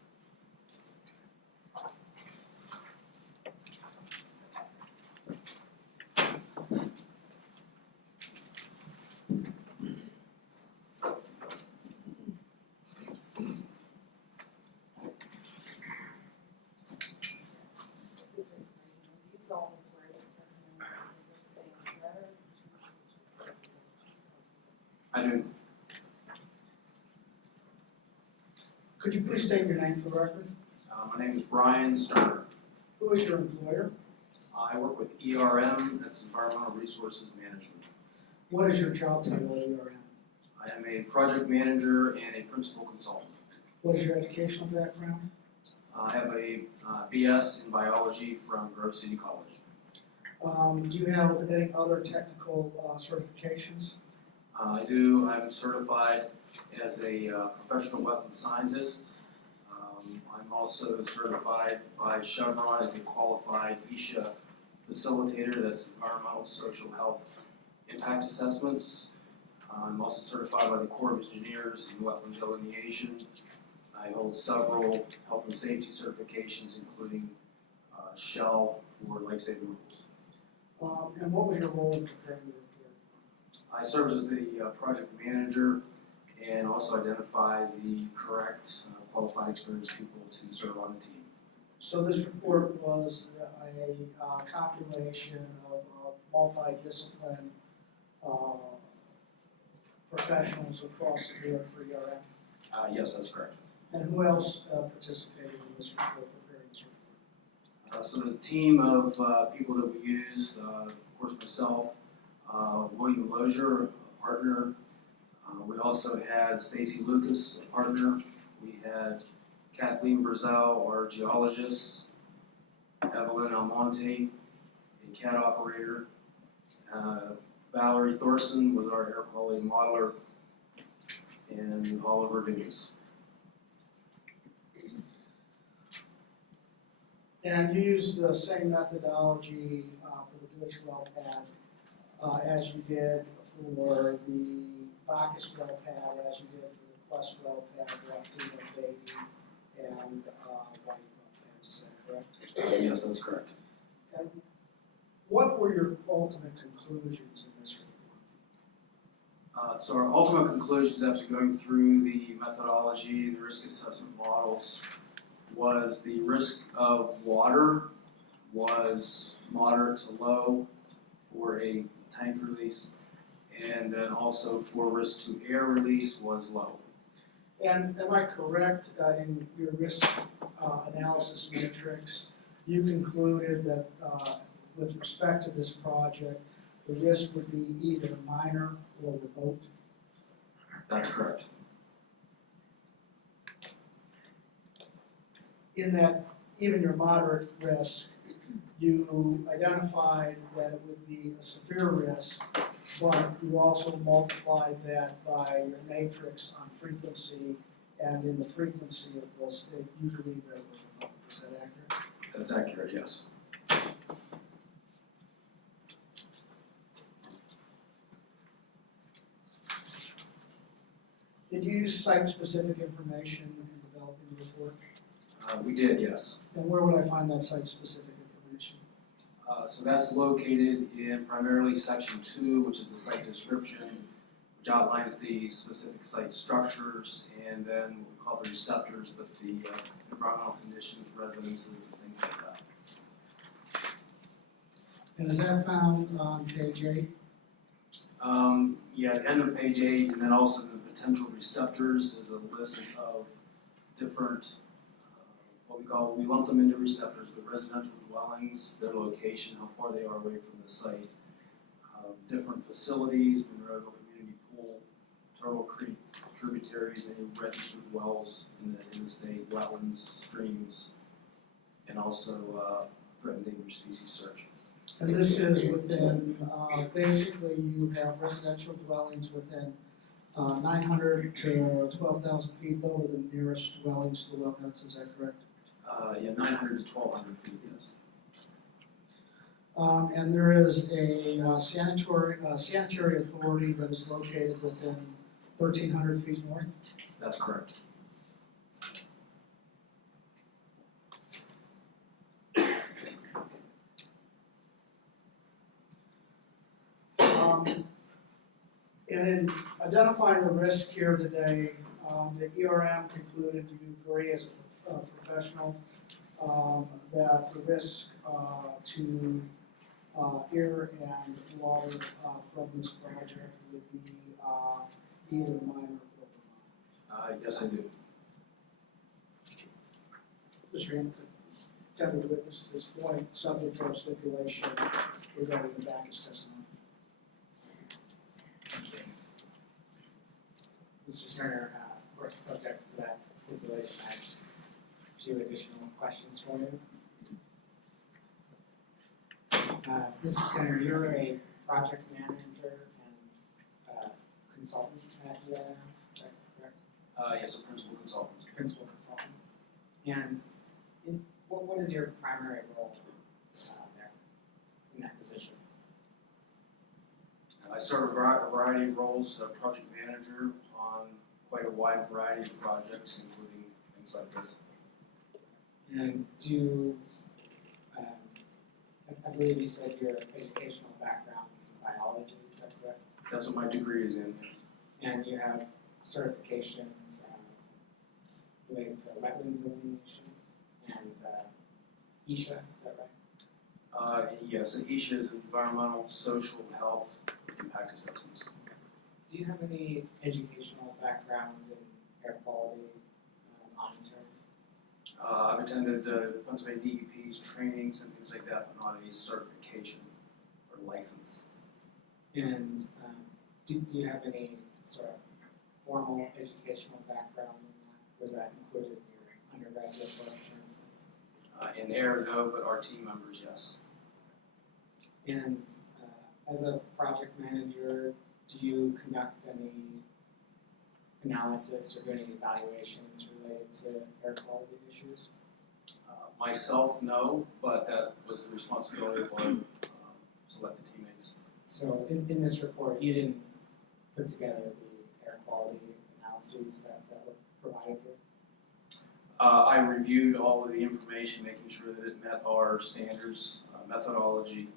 You saw this where the testimony was I do. Could you please state your name for the record? My name is Brian Sterner. Who is your employer? I work with ERM, that's Environmental Resources Management. What is your job title at ERM? I am a project manager and a principal consultant. What is your educational background? I have a BS in biology from Grove City College. Do you have any other technical certifications? I do. I'm certified as a professional weapons scientist. I'm also certified by Chevron as a qualified ESHA facilitator, that's Environmental Social Health Impact Assessments. I'm also certified by the Corps of Engineers in weapons delineation. I hold several health and safety certifications, including Shell for life-saving rules. And what was your role in preparing the report? I served as the project manager and also identify the correct qualified experienced people to serve on the team. So this report was a compilation of multi-discipline professionals across the board for ERM? Yes, that's correct. And who else participated in this report, preparing this report? So the team of people that we used, of course myself, William Lozier, a partner. We also had Stacy Lucas, a partner. We had Kathleen Brazel, our geologist. Evelyn Almonte, a CAD operator. Valerie Thorson was our air quality modeler. And Oliver Dugas. And you used the same methodology for the Deutsch well pad as you did for the Bacchus well pad, as you did for the Quest well pad, Raptina, Baby, and White well pads, is that correct? Yes, that's correct. And what were your ultimate conclusions in this report? So our ultimate conclusions after going through the methodology, the risk assessment models, was the risk of water was moderate to low for a tank release, and then also for risk to air release was low. And am I correct in your risk analysis matrix, you concluded that with respect to this project, the risk would be either minor or remote? That's correct. In that even your moderate risk, you identified that it would be a severe risk, but you also multiplied that by your matrix on frequency, and in the frequency it was, you believe that it was remote. Is that accurate? That's accurate, yes. Did you use site-specific information in developing the report? We did, yes. And where would I find that site-specific information? So that's located in primarily section 2, which is the site description, which outlines the specific site structures, and then what we call the receptors, but the environmental conditions, residences, and things like that. And is that found on page 8? Yeah, at the end of page 8, and then also the potential receptors is a list of different, we lump them into receptors, but residential dwellings, their location, how far they are away from the site, different facilities, Monroe Community Pool, Turtle Creek tributaries, any registered wells in the state, wetlands, streams, and also threatened endangered species search. And this is within, basically you have residential dwellings within 900 to 12,000 feet, though, are the nearest dwellings to the wellheads, is that correct? Yeah, 900 to 1,200 feet, yes. And there is a sanitary authority that is located within 1,300 feet north. That's correct. And in identifying the risk here today, the ERM concluded, you agree as a professional, that the risk to air and water from this project would be either minor or benign. Yes, I do. Mr. Hamilton, intended witness at this point, subject to our stipulation regarding the Backus testimony. Mr. Turner, of course, subject to that stipulation, I have just a few additional questions for you. Mr. Turner, you're a project manager and consultant at URM, is that correct? Yes, a principal consultant. Principal consultant. And what is your primary role there in that position? I serve a variety of roles, project manager on quite a wide variety of projects, including things like this. And do I believe you said your educational background is in biology, is that correct? That's what my degree is in. And you have certifications related to wetland delineation and ESHA, is that right? Yes, and ESHA is environmental, social, health, impact assessments. Do you have any educational background in air quality monitoring? I've attended Pennsylvania DEP's trainings and things like that, but not any certification or license. And do you have any sort of formal educational background in that? Was that included in your undergraduate work, for instance? In air, no, but our team members, yes. And as a project manager, do you conduct any analysis or do any evaluations related to air quality issues? Myself, no, but that was the responsibility of our selected teammates. So in this report, you didn't put together the air quality analyses that were provided here? I reviewed all of the information, making sure that it met our standards, methodology,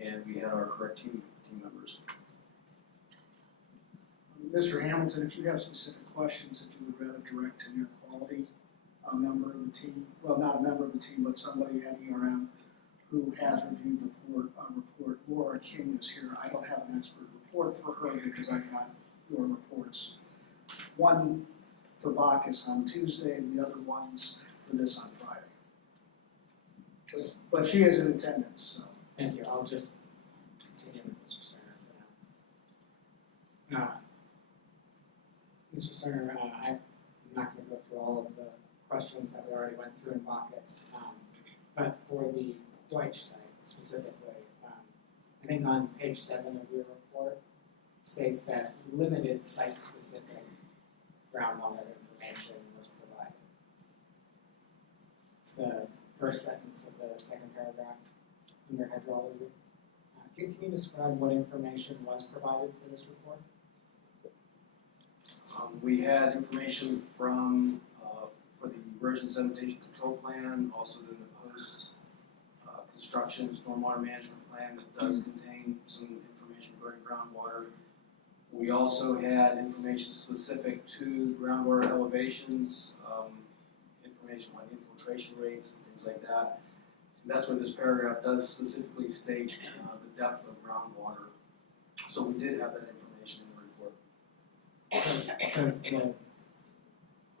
and we had our correct team members. Mr. Hamilton, if you have specific questions that you would rather direct to your quality member of the team, well, not a member of the team, but somebody at ERM who has reviewed the report. Laura King is here. I don't have an expert report for her because I got your reports. One for Bacchus on Tuesday and the other ones for this on Friday. But she is in attendance, so. Thank you. I'll just continue with Mr. Sterner for now. Mr. Sterner, I'm not going to go through all of the questions that we already went through in Bacchus, but for the Deutsch site specifically, I think on page 7 of your report, it states that limited site-specific groundwater information was provided. It's the first sentence of the second paragraph under hydrology. Can you describe what information was provided for this report? We had information from, for the erosion sedimentation control plan, also then the post construction stormwater management plan that does contain some information regarding groundwater. We also had information specific to groundwater elevations, information on infiltration rates and things like that. And that's where this paragraph does specifically state the depth of groundwater. So we did have that information in the report. Says the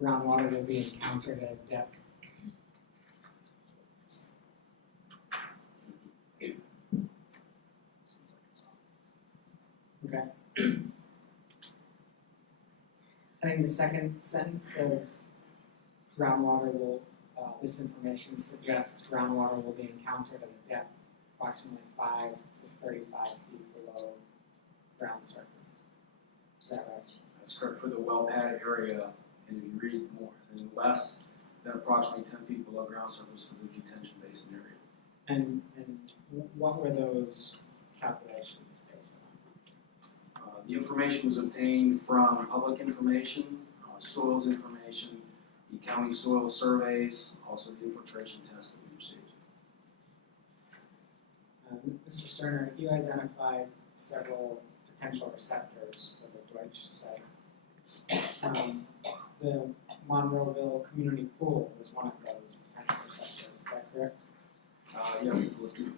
groundwater will be encountered at depth. Okay. I think the second sentence says groundwater will, this information suggests groundwater will be encountered at a depth approximately 5 to 35 feet below ground surface. Is that right? That's correct for the well pad area, and if you read more, and less than approximately 10 feet below ground surface for the detention basin area. And what were those calculations based on? The information was obtained from public information, soils information, the county soil surveys, also the infiltration tests that we received. Mr. Sterner, you identified several potential receptors for the Deutsch site. The Monroeville Community Pool was one of those potential receptors, is that correct? Yes, it's listed.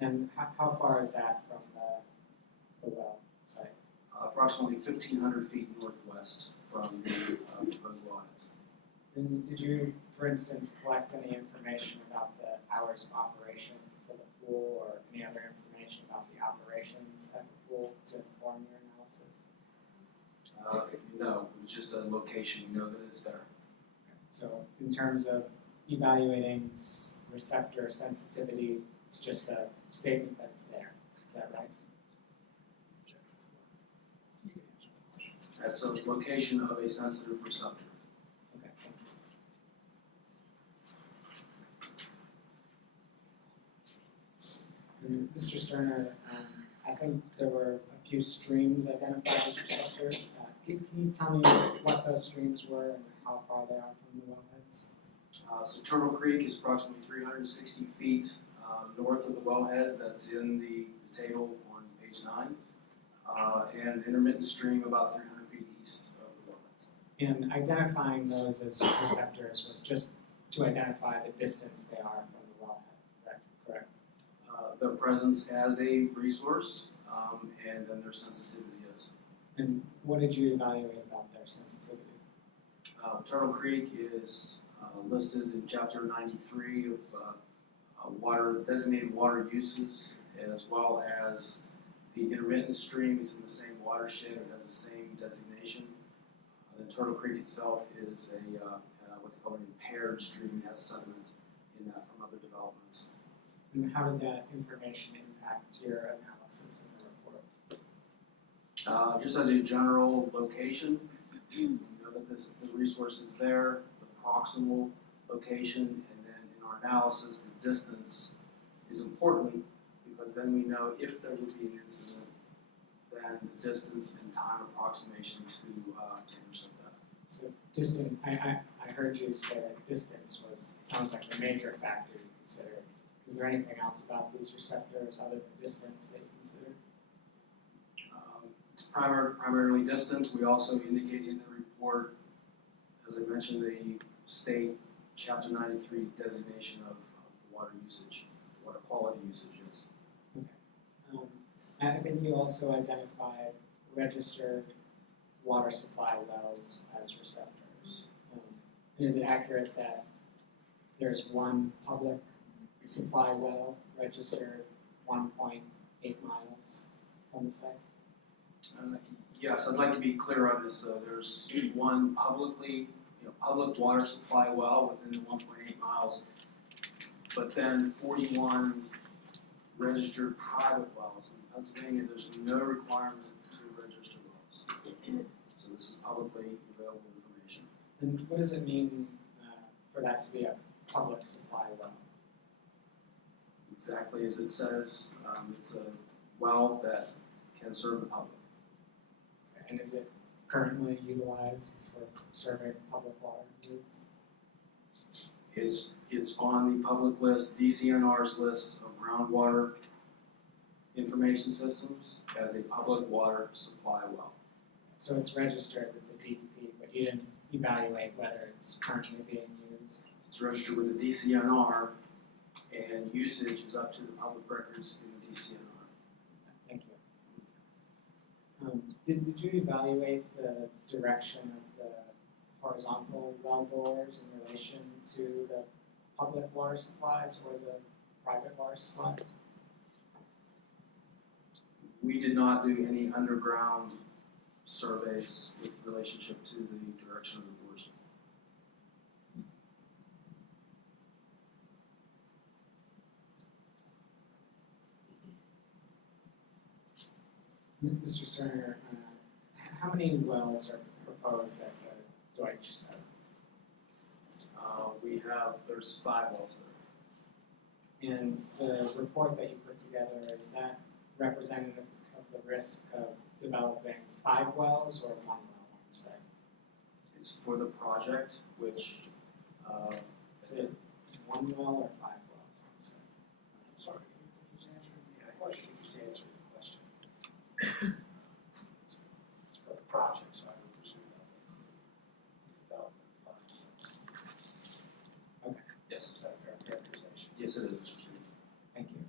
And how far is that from the well site? Approximately 1,500 feet northwest from the proposed wellheads. And did you, for instance, collect any information about the hours of operation for the pool or any other information about the operations at the pool to inform your analysis? No, it was just a location. We know that it's there. So in terms of evaluating receptor sensitivity, it's just a statement that it's there. Is that right? That's a location of a sensitive receptor. Okay, thank you. And Mr. Sterner, I think there were a few streams identified as receptors. Can you tell me what those streams were and how far they are from the wellheads? So Turtle Creek is approximately 360 feet north of the wellheads. That's in the table on page 9. And intermittent stream about 300 feet east of the wellheads. And identifying those as receptors was just to identify the distance they are from the wellheads. Is that correct? Their presence as a resource, and then their sensitivity is. And what did you evaluate about their sensitivity? Turtle Creek is listed in chapter 93 of water, designated water uses, as well as the intermittent stream is in the same watershed, it has the same designation. The Turtle Creek itself is a what they call an impaired stream, it has sediment in that from other developments. And how did that information impact your analysis in the report? Just as a general location, you know that the resource is there, the proximal location, and then in our analysis, the distance is important because then we know if there would be an incident, then the distance and time approximation to intercept that. So distance, I heard you say that distance sounds like the major factor you considered. Is there anything else about these receptors other than distance that you considered? It's primarily distance. We also indicate in the report, as I mentioned, the state chapter 93 designation of water usage, water quality usage is. Okay. I think you also identified registered water supply wells as receptors. Is it accurate that there's one public supply well registered 1.8 miles from the site? Yes, I'd like to be clear on this. There's one public water supply well within the 1.8 miles, but then 41 registered private wells. In Pennsylvania, there's no requirement to register wells. So this is publicly available information. And what does it mean for that to be a public supply well? Exactly as it says, it's a well that can serve the public. And is it currently utilized for serving public water needs? It's on the public list, DCNR's list of groundwater information systems as a public water supply well. So it's registered with the DEP, but you didn't evaluate whether it's currently being used? It's registered with the DCNR, and usage is up to the public records in the DCNR. Thank you. Did you evaluate the direction of the horizontal well bores in relation to the public water supplies or the private water supplies? We did not do any underground surveys with relationship to the direction of the bores. Mr. Sterner, how many wells are proposed at the Deutsch site? There's 5 wells there. And the report that you put together, is that representative of the risk of developing 5 wells or 1 well on the site? It's for the project, which, Is it 1 well or 5 wells on the site? Sorry, he's answering the question, he's answering the question. It's for the project, so I would presume that would include development of 5 wells. yes, Is that a fair characterization? yes it is, Mr. Street. Thank you.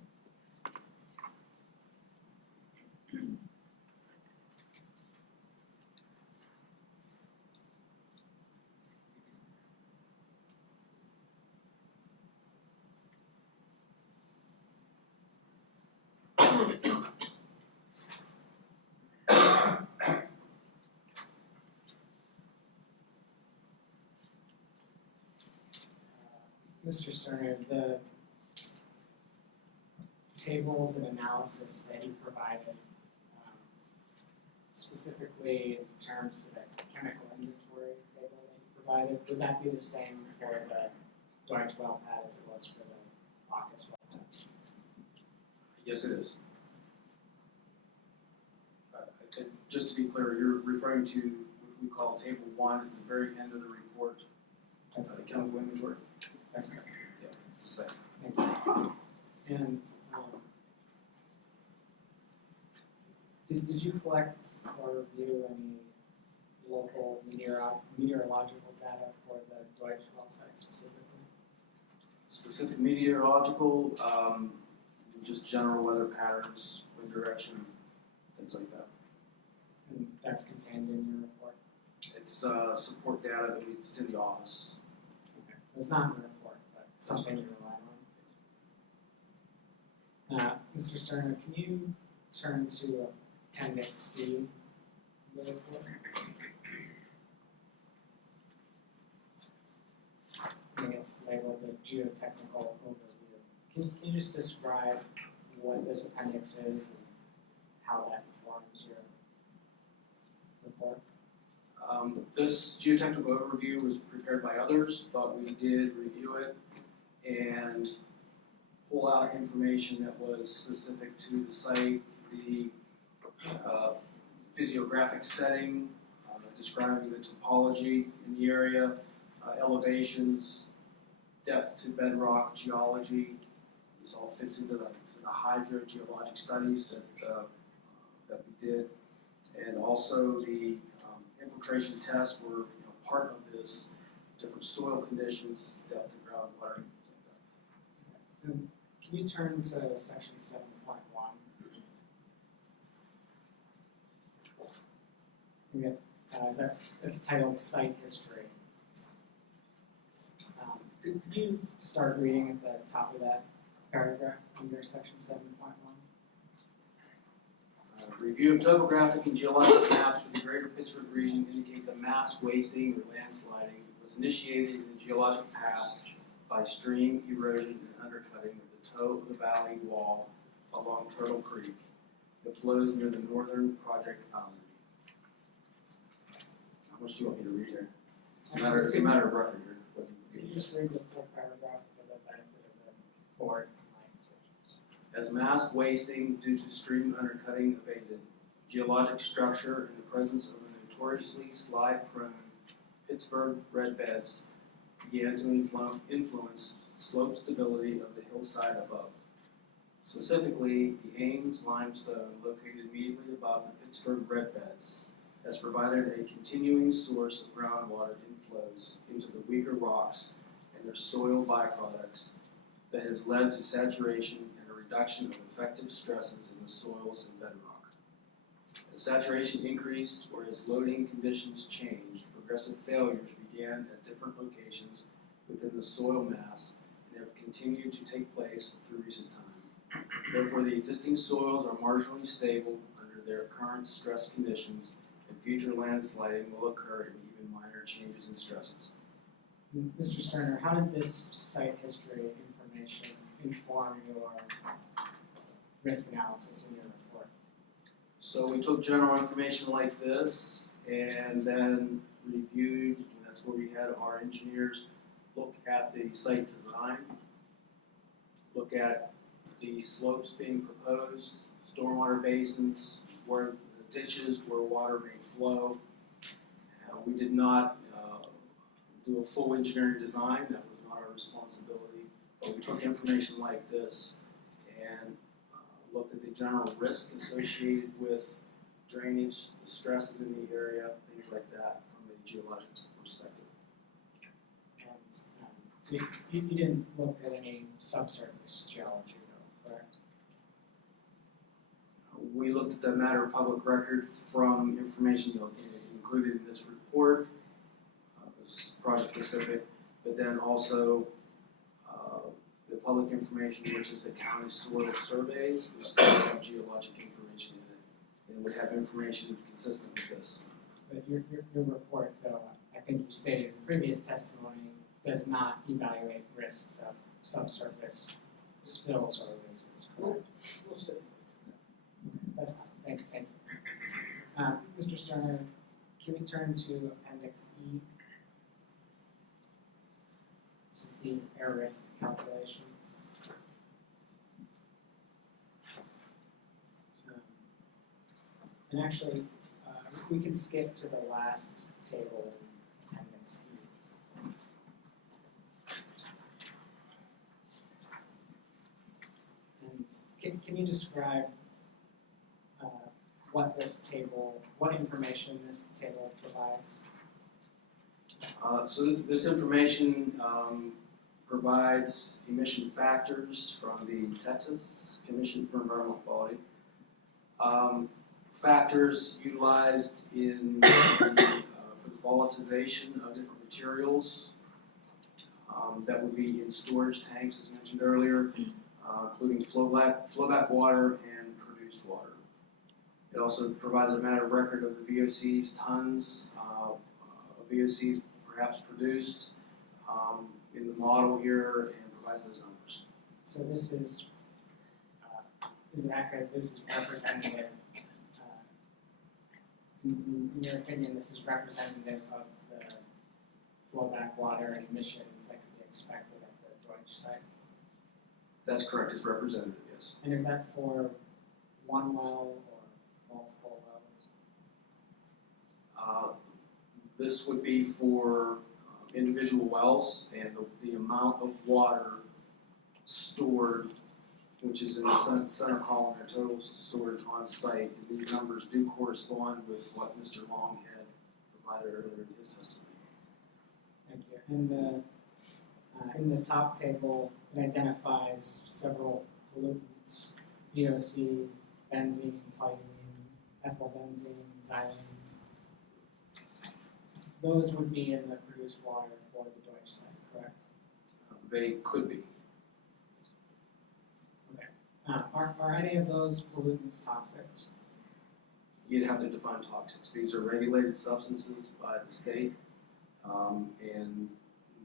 Mr. Sterner, the tables and analysis that you provided, specifically in terms to the chemical inventory table that you provided, would that be the same for the Deutsch well pad as it was for the Bacchus well pad? Yes, it is. Just to be clear, you're referring to what we call table 1, is the very end of the report. That's The chemical inventory. That's correct. Yeah, it's the same. Thank you. And did you collect or review any local meteorological data for the Deutsch well site specifically? Specific meteorological, just general weather patterns, wind direction, things like that. And that's contained in your report? It's support data that it's in the office. Okay. It's not in the report, but something you rely on. Mr. Sterner, can you turn to Appendix C of the report? I think it's labeled the geotechnical overview. Can you just describe what this appendix is and how that informs your report? This geotechnical overview was prepared by others, but we did review it and pull out information that was specific to the site, the physiographic setting, describing the topology in the area, elevations, depth to bedrock geology. This all fits into the hydrogeologic studies that we did, and also the infiltration tests were part of this, different soil conditions, depth to groundwater, things like that. And can you turn to section 7.1? It's titled Site History. Could you start reading at the top of that paragraph under section 7.1? Review of topographic and geologic maps for the greater Pittsburgh region indicate that mass wasting or landsliding was initiated in the geologic past by stream erosion and undercutting of the toe of the valley wall along Turtle Creek that flows near the northern project boundary. How much do you want me to read here? It's a matter of record here. Could you just read the full paragraph for the benefit of the board? As mass wasting due to stream undercutting abated, geologic structure in the presence of an notoriously slide-prone Pittsburgh red beds began to influence slope stability of the hillside above. Specifically, the Ames limestone located immediately above the Pittsburgh red beds has provided a continuing source of groundwater inflows into the weaker rocks and their soil byproducts that has led to saturation and a reduction of effective stresses in the soils and bedrock. As saturation increased or as loading conditions changed, progressive failures began at different locations within the soil mass and have continued to take place through recent time. Therefore, the existing soils are marginally stable under their current stress conditions, and future landsliding will occur in even minor changes in stresses. Mr. Sterner, how did this site history information inform your risk analysis in your report? So we took general information like this and then reviewed, and that's where we had our engineers look at the site design, look at the slopes being proposed, stormwater basins, where the ditches where water may flow. We did not do a full engineering design, that was not our responsibility, but we took information like this and looked at the general risk associated with drainage, the stresses in the area, things like that from a geologic perspective. And so you didn't look at any subsurface geology, though, correct? We looked at the matter of public record from information included in this report. It was project specific, but then also the public information, which is the county soil surveys, which does have geologic information in it, and would have information consistent with this. But your report, though, I think you stated in previous testimony, does not evaluate risks of subsurface spills or releases, correct? We'll stick That's fine, thank you. Mr. Sterner, can we turn to Appendix E? This is the air risk calculations. And actually, we can skip to the last table in Appendix E. And can you describe what information this table provides? So this information provides emission factors from the Texas Commission for Environmental Quality. Factors utilized in for the volatilization of different materials that would be in storage tanks, as mentioned earlier, including flowback water and produced water. It also provides a matter of record of the VOCs, tons of VOCs perhaps produced in the model here, and provides those numbers. So this is it accurate? This is representative. In your opinion, this is representative of the flowback water and emissions that could be expected at the Deutsch site? That's correct. It's representative, yes. And is that for one well or multiple wells? This would be for individual wells, and the amount of water stored, which is in the center column, their total storage on site. And these numbers do correspond with what Mr. Long had provided earlier in his testimony. Thank you. And in the top table, it identifies several pollutants: VOC, benzene, toluene, ethylbenzene, xylenes. Those would be in the produced water for the Deutsch site, correct? They could be. Okay. Are any of those pollutants toxic? You'd have to define toxics. These are regulated substances by the state, and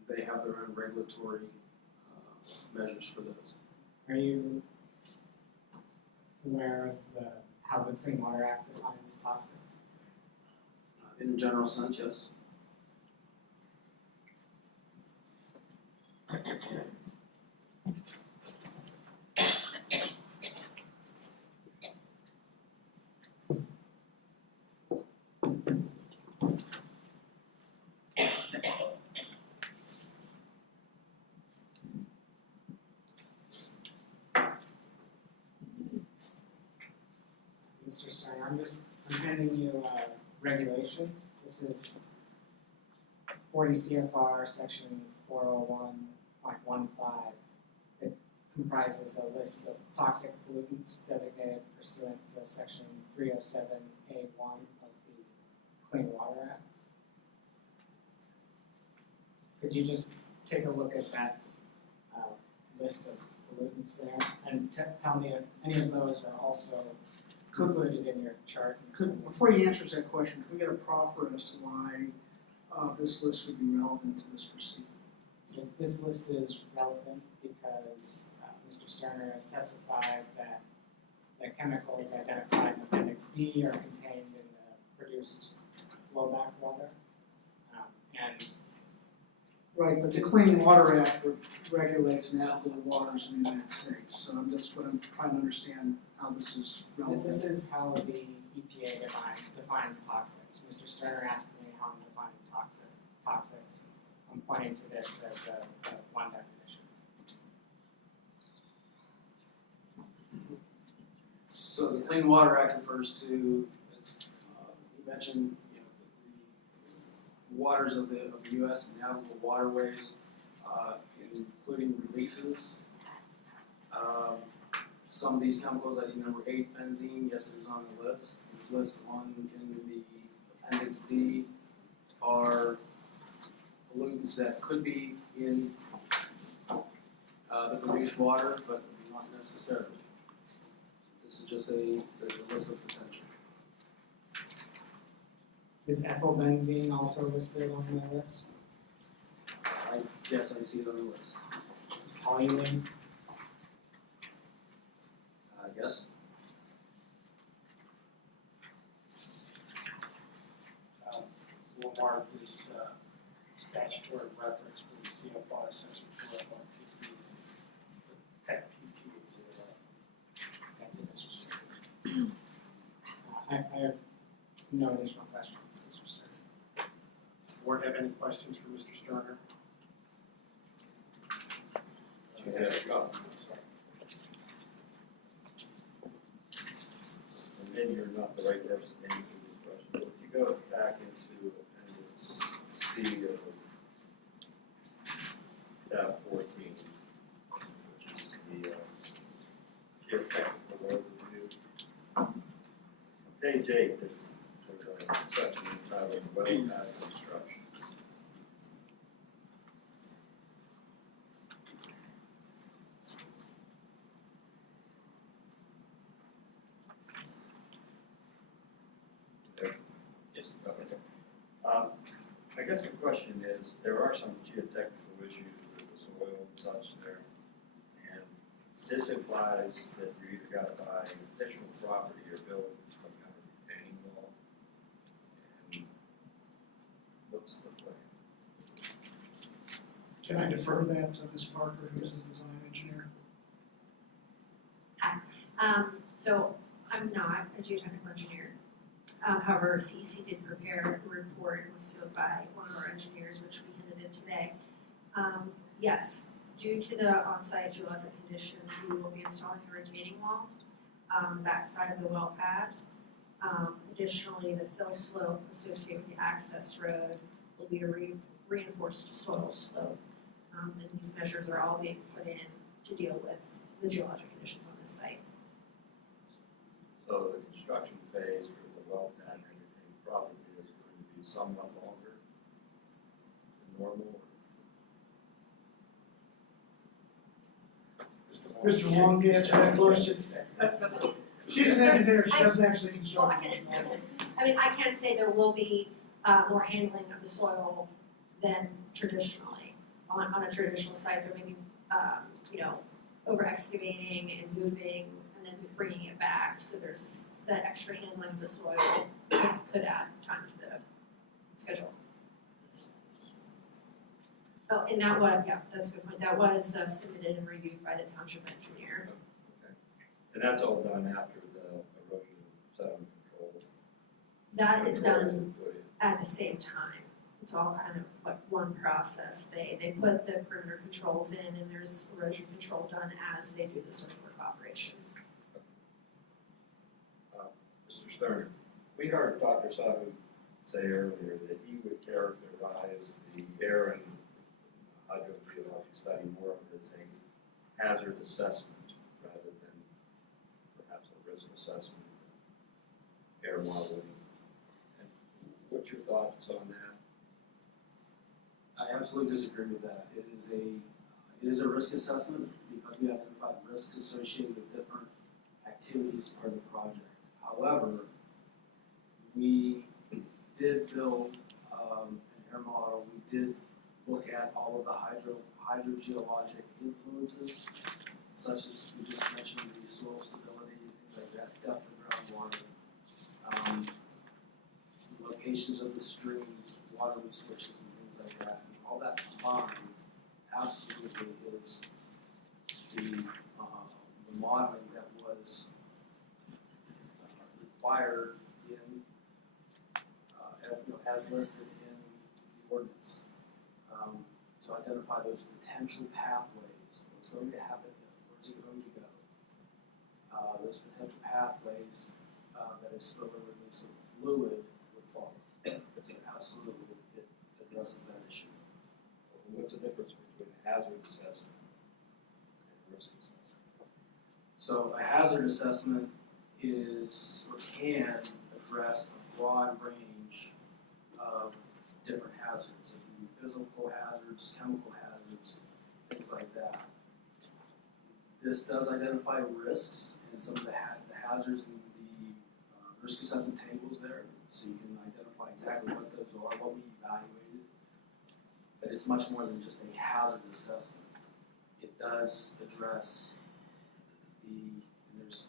they have their own regulatory measures for those. Are you aware of how the Clean Water Act defines toxics? In a general sense, yes. Turner, I'm handing you a regulation. This is 40 CFR section 401.15. It comprises a list of toxic pollutants designated pursuant to section 307A1 of the Clean Water Act. Could you just take a look at that list of pollutants there and tell me if any of those are also included in your chart? Before he answers that question, can we get a proffer as to why this list would be relevant to this proceeding? So this list is relevant because Mr. Sterner has testified that the chemicals identified in Appendix D are contained in the produced flowback water. And Right, but the Clean Water Act regulates navigable waters in the United States, so I'm trying to understand how this is relevant. this is how the EPA defines toxics. Mr. Sterner asked me how I'm defining toxics. I'm pointing to this as a one definition. So the Clean Water Act refers to, as you mentioned, the waters of the U.S. and navigable waterways, including releases. Some of these chemicals, I see number 8, benzene, yes, it is on the list. This list in the Appendix D are pollutants that could be in the produced water, but not necessarily. This is just a list of potential. Is ethylbenzene also listed on the list? Yes, I see it on the list. Is toluene? Yes. We'll mark this statutory reference for the CFR section 401.15 as the PET PT exhibit. Thank you, Mr. Sterner. I have no additional questions, Mr. Sterner. Does the board have any questions for Mr. Sterner? And maybe you're not the right person to answer this question, but if you go back into Appendix C of tab 14, which is the geotechnical overview. On page 8, there's a section entitled Well Pad Construction. Yes. Okay. I guess the question is, there are some geotechnical issues with the soil and such there, and this implies that you either got to buy additional property or build some kind of retaining wall. And what's the plan? Can I defer that to Ms. Parker, who is the design engineer? So I'm not a geotechnical engineer. However, CEC did prepare a report and was sealed by one of our engineers, which we handed in today. Yes, due to the on-site geologic conditions, we will be installing a retaining wall on the backside of the well pad. Additionally, the fill slope associated with the access road will be a reinforced soil slope. And these measures are all being put in to deal with the geologic conditions on this site. So the construction phase for the well pad and everything probably is going to be somewhat longer than normal. Mr. Long can answer that question. She's an engineer, she doesn't actually Well, construct. I can't say there will be more handling of the soil than traditionally. On a traditional site, there may be, over excavating and moving and then bringing it back. So there's the extra handling of the soil could add time to the schedule. Oh, and that was, yeah, that's a good point. That was submitted and reviewed by the township engineer. Okay. And that's all done after the erosion sediment control. That is controls done are put in. at the same time. It's all kind of like one process. They put the perimeter controls in and there's erosion control done as they do the soil work operation. Mr. Stern, we heard Dr. Sabu say earlier that he would characterize the air and hydrogeologic study more as a hazard assessment rather than perhaps a risk assessment, air modeling. And what's your thoughts on that? I absolutely disagree with that. It is a risk assessment because we identified risks associated with different activities part of the project. However, we did build an air model. We did look at all of the hydrogeologic influences, such as we just mentioned, the soil stability, things like that, depth of groundwater, locations of the streams, water resources, and things like that. And all that combined absolutely is the modeling that was required in, as listed in the ordinance, to identify those potential pathways, what's going to happen, where's it going to go, those potential pathways that is spillover release of fluid would follow. So absolutely, it addresses that issue. What's the difference between a hazard assessment and a risk assessment? So a hazard assessment is, or can address a broad range of different hazards. It can be physical hazards, chemical hazards, things like that. This does identify risks and some of the hazards in the risk assessment tables there, so you can identify exactly what those are, what we evaluated. But it's much more than just a hazard assessment. It does address and there's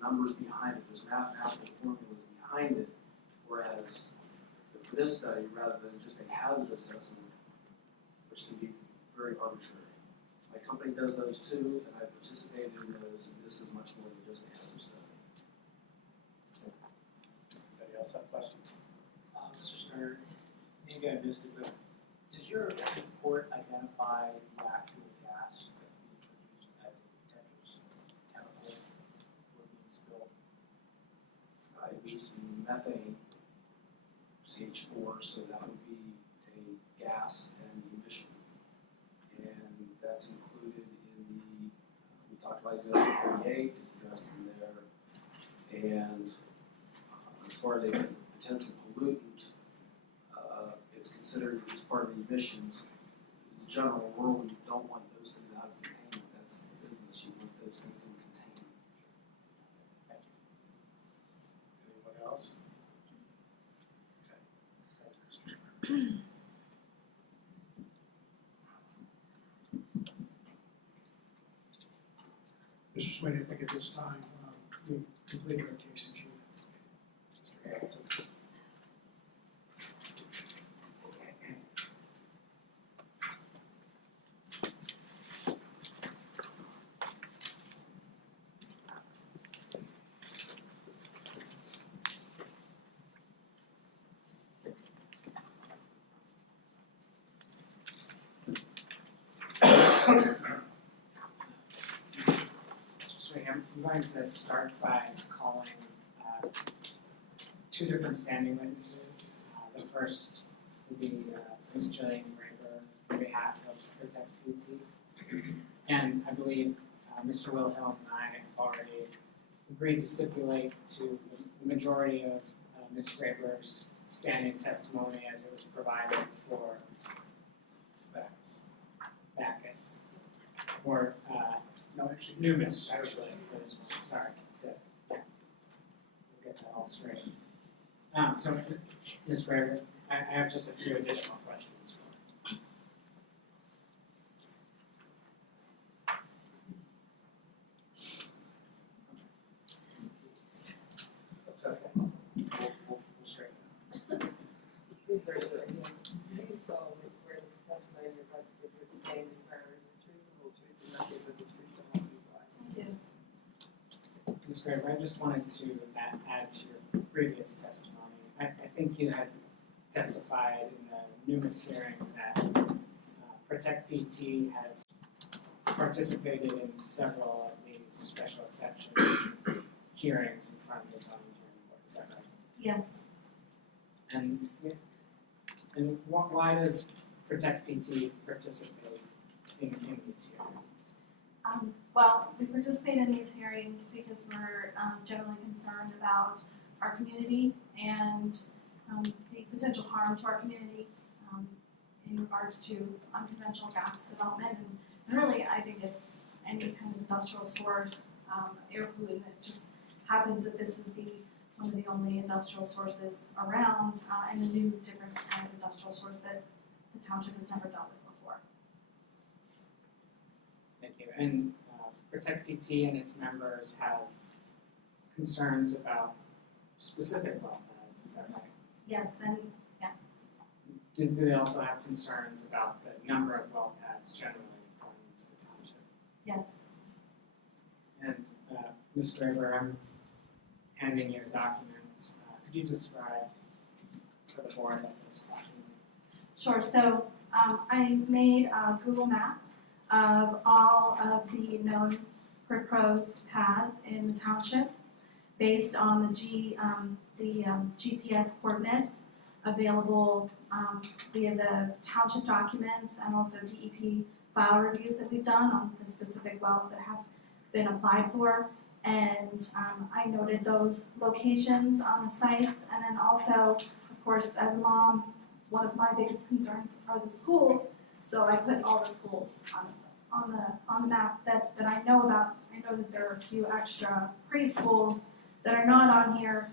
numbers behind it, there's mathematical formulas behind it, whereas for this study, rather than just a hazard assessment, which can be very arbitrary. My company does those too, and I've participated in those, and this is much more than just a hazard study. Anybody else have questions? Mr. Stern, maybe I missed it, but does your report identify the actual gas that's being produced as a potential chemical or being spilled? It's methane, CH4, so that would be a gas and emission. And that's included in we talked about example 38, it's addressed in there. And as far as a potential pollutant, it's considered as part of the emissions. As a general rule, you don't want those things out of containment. That's the business. You want those things in containment. Thank you. Anyone else? Mr. Sweeney, I think at this time, we completed our case in chief. I'm going to start by calling two different standing witnesses. The first will be Ms. Jillian Graber on behalf of Protect PT. And I believe Mr. Wilhelm and I have already agreed to stipulate to the majority of Ms. Graber's standing testimony as it was provided for Bacchus. Or No, actually. Numis, actually, for this one, sorry. Yeah. We'll get that all straight. So, Ms. Graber, I have just a few additional questions. That's okay. We'll straighten it out. Please very good. You solemnly swear that the testimony you're about to give today in this matter is the truth, the whole truth, and nothing but the truth, so help you God. I do. Ms. Graber, I just wanted to add to your previous testimony. I think you had testified in the Numis hearing that Protect PT has participated in several of these special exception hearings in front of the zoning hearing Yes. And why does Protect PT participate in these hearings? Well, we participate in these hearings because we're generally concerned about our community and the potential harm to our community in regards to unconventional gas development. And really, I think it's any kind of industrial source, air pollutant. It just happens that this is one of the only industrial sources around and a new different kind of industrial source that the township has never dealt with before. Thank you. And Protect PT and its members have concerns about specific well pads, is that right? Yes, and Do they also have concerns about the number of well pads generally going into the township? yes. And Ms. Graber, I'm handing you a document. Could you describe for the board what this document is? Sure, so I made a Google map of all of the known proposed paths in the township based on the GPS coordinates available via the township documents and also DEP file reviews that we've done on the specific wells that have been applied for. And I noted those locations on the sites, and then also, of course, as a mom, one of my biggest concerns are the schools. So I put all the schools on the map that I know about. I know that there are a few extra preschools that are not on here,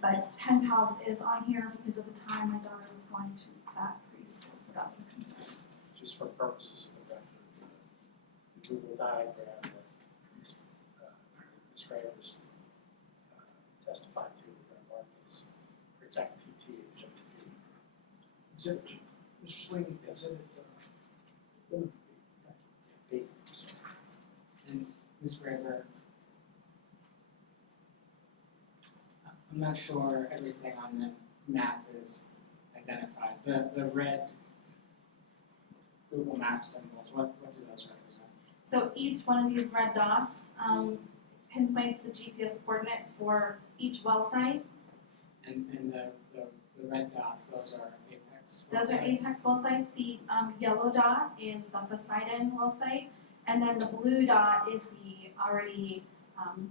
but Pen Pals is on here because of the time my daughter was going to that preschool, so that was a concern. Just for purposes of the record, the Google diagram that Ms. Graber's testified to, we're going to mark as Protect PT Exhibit B. Exhibit, Mr. Sweeney, Exhibit B. And Ms. Graber, I'm not sure everything on the map is identified. The red Google Map symbols, what do those represent? So each one of these red dots pinpoints the GPS coordinates for each well site. And the red dots, those are Apex well Those are sites? Apex well sites. The yellow dot is the Poseidon well site, and then the blue dot is the already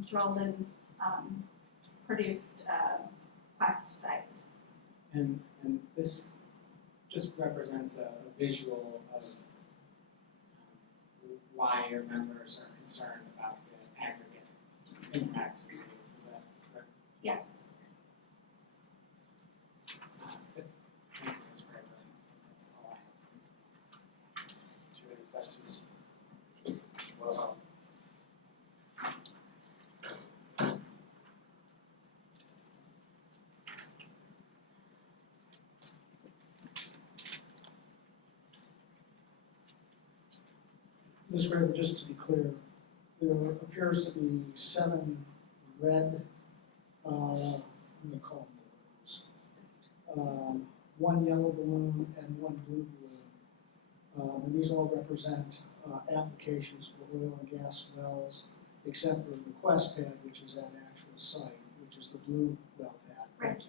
drilled and produced classed site. And this just represents a visual of why your members are concerned about the aggregate impacts of these, is that correct? Yes. Thank you, Ms. Graber. That's all I have. Do you have any questions? Well, Ms. Graber, just to be clear, there appears to be 7 red, I'm going to call them balloons, 1 yellow balloon and 1 blue balloon. And these all represent applications for oil and gas wells, except for the request pad, which is at actual site, which is the blue well pad. Right.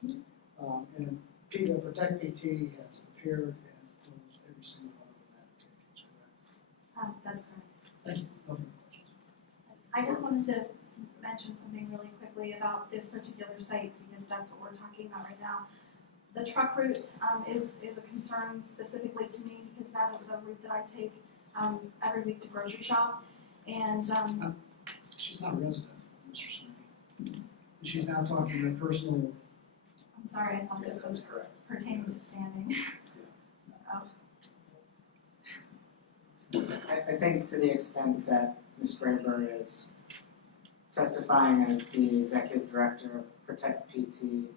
Thank you. And PETA, Protect PT has appeared and closed every single one of the applications, correct? That's correct. Thank you. No further questions. I just wanted to mention something really quickly about this particular site because that's what we're talking about right now. The truck route is a concern specifically to me because that is the route that I take every week to grocery shop. And She's not a resident, Mr. Sweeney. She's now talking about personal. I'm sorry, I thought this was correct. pertaining to standing. I think to the extent that Ms. Graber is testifying as the executive director of Protect PT,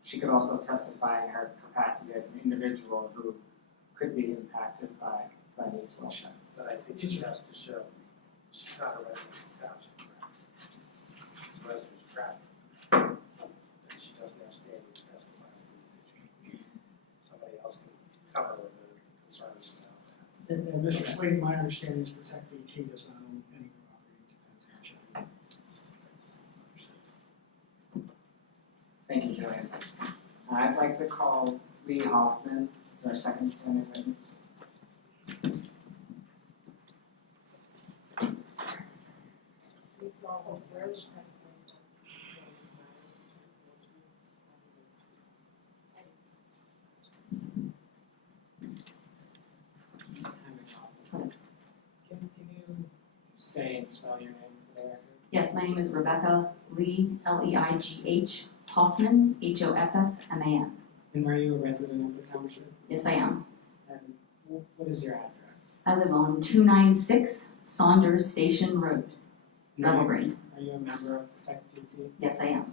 she could also testify in her capacity as an individual who could be impacted by these well sites. But I think she has to show she's not a resident of the township, correct? She's a resident of Stratford. And she doesn't have standing to testify as an individual. Somebody else can cover the concerns about that. And Mr. Sweeney, my understanding is Protect PT does not own any property in Penn Township. That's understood. I'd like to call Lee Hoffman as our second standing witness. We saw this very testimony on this matter. Hi, Ms. Hoffman. Can you say and spell your name for the record? Yes, my name is Rebecca Lee, Leigh Hoffman, Hoffman. And are you a resident of the township? Yes, I am. And what is your address? I live on 296 Saunders Station Road, And are Rebel you- Green. Are you a member of Protect PT? Yes, I am.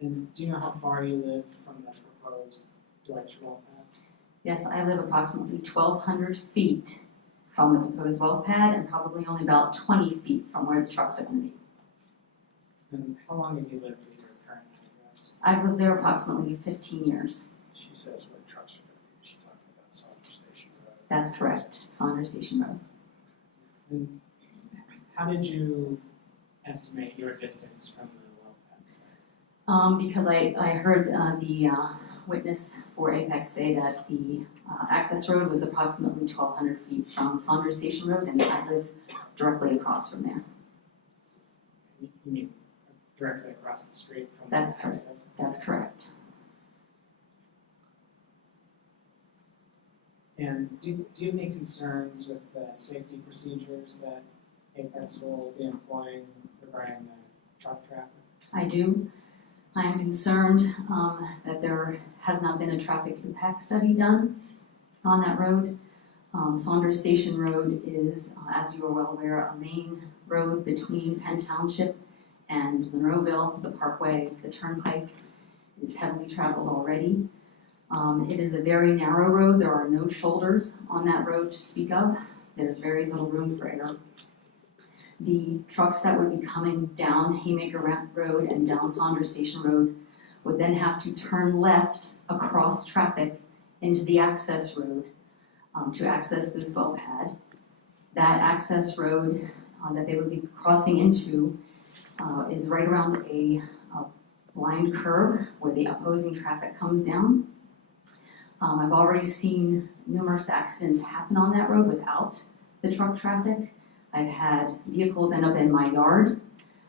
And do you know how far you live from the proposed Deutsch well pad? Yes, I live approximately 1,200 feet from the proposed well pad and probably only about 20 feet from where the trucks are going to be. And how long have you lived at your current address? I've lived there approximately 15 years. She says where trucks are gonna be, she's talking about Saunders Station Road. That's correct, Saunders Station Road. And how did you estimate your distance from the well pad site? Because I heard the witness for Apex say that the access road was approximately 1,200 feet from Saunders Station Road, and I live directly across from there. You mean directly across the street from the That's access? correct. That's correct. And do you have any concerns with the safety procedures that Apex will be employing regarding the truck traffic? I do. I am concerned that there has not been a traffic impact study done on that road. Saunders Station Road is, as you are well aware, a main road between Penn Township and Monroeville. The Parkway, the Turnpike, is heavily traveled already. It is a very narrow road. There are no shoulders on that road to speak of. There's very little room for error. The trucks that would be coming down Haymaker Road and down Saunders Station Road would then have to turn left across traffic into the access road to access this well pad. That access road that they would be crossing into is right around a blind curve where the opposing traffic comes down. I've already seen numerous accidents happen on that road without the truck traffic. I've had vehicles end up in my yard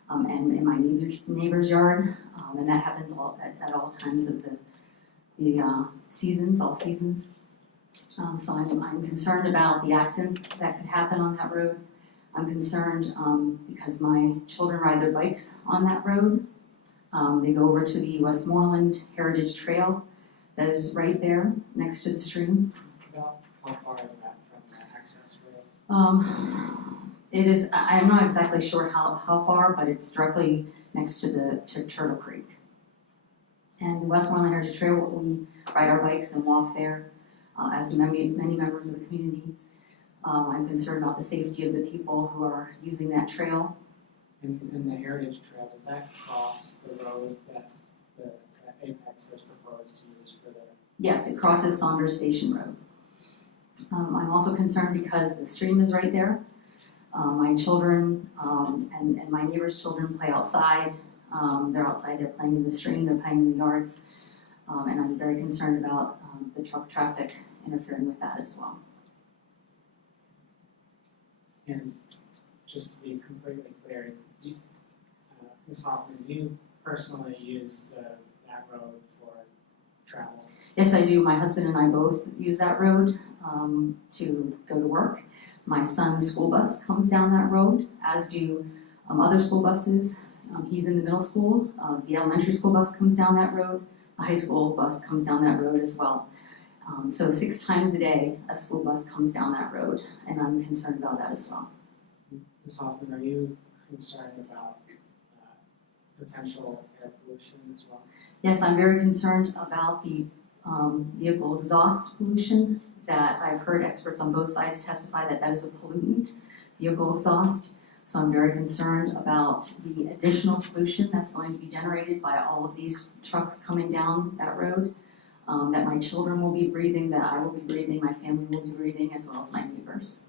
and in my neighbor's yard, and that happens at all times of the seasons, all seasons. So I'm concerned about the accidents that could happen on that road. I'm concerned because my children ride their bikes on that road. They go over to the Westmoreland Heritage Trail that is right there next to the stream. About how far is that from the access road? It is, I'm not exactly sure how far, but it's directly next to Turtle Creek. And Westmoreland Heritage Trail, we ride our bikes and walk there, as do many members of the community. I'm concerned about the safety of the people who are using that trail. And the Heritage Trail, does that cross the road that Apex has proposed to use for their? Yes, it crosses Saunders Station Road. I'm also concerned because the stream is right there. My children and my neighbor's children play outside. They're outside, they're playing in the stream, they're playing in the yards. And I'm very concerned about the truck traffic interfering with that as well. And just to be completely clear, Ms. Hoffman, do you personally use that road for travel? Yes, I do. My husband and I both use that road to go to work. My son's school bus comes down that road, as do other school buses. He's in the middle school. The elementary school bus comes down that road. The high school bus comes down that road as well. So 6 times a day, a school bus comes down that road, and I'm concerned about that as well. Ms. Hoffman, are you concerned about potential air pollution as well? Yes, I'm very concerned about the vehicle exhaust pollution that I've heard experts on both sides testify that is a pollutant, vehicle exhaust. So I'm very concerned about the additional pollution that's going to be generated by all of these trucks coming down that road, that my children will be breathing, that I will be breathing, my family will be breathing, as well as my neighbors.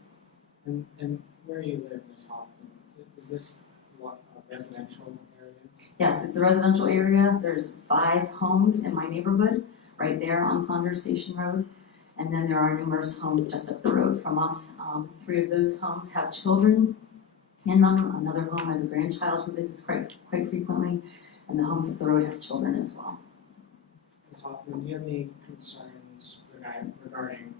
And where you live, Ms. Hoffman, is this what, a residential area? Yes, it's a residential area. There's 5 homes in my neighborhood, right there on Saunders Station Road. And then there are numerous homes just up the road from us. 3 of those homes have children in them. Another home has a grandchild who visits quite frequently. And the homes up the road have children as well. Ms. Hoffman, do you have any concerns regarding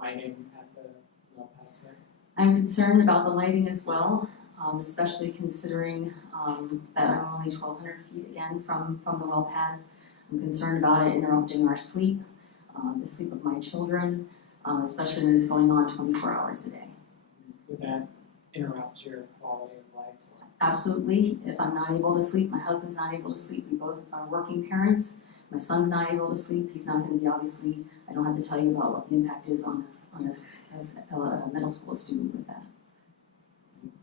lighting at the well pads there? I'm concerned about the lighting as well, especially considering that I'm only 1,200 feet again from the well pad. I'm concerned about it interrupting our sleep, the sleep of my children, especially when it's going on 24 hours a day. Would that interrupt your quality of life? Absolutely. If I'm not able to sleep, my husband's not able to sleep. We both are working parents. My son's not able to sleep. He's not going to be, obviously, I don't have to tell you about what the impact is on us as a middle school student with that.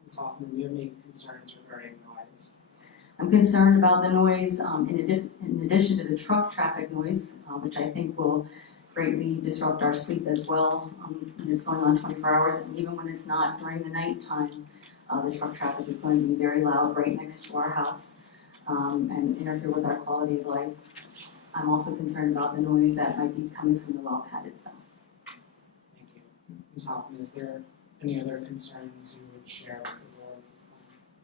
Ms. Hoffman, do you have any concerns regarding noise? I'm concerned about the noise in addition to the truck traffic noise, which I think will greatly disrupt our sleep as well. When it's going on 24 hours, and even when it's not during the nighttime, the truck traffic is going to be very loud right next to our house and interfere with our quality of life. I'm also concerned about the noise that might be coming from the well pad itself. Thank you. Ms. Hoffman, is there any other concerns you would share with the board at this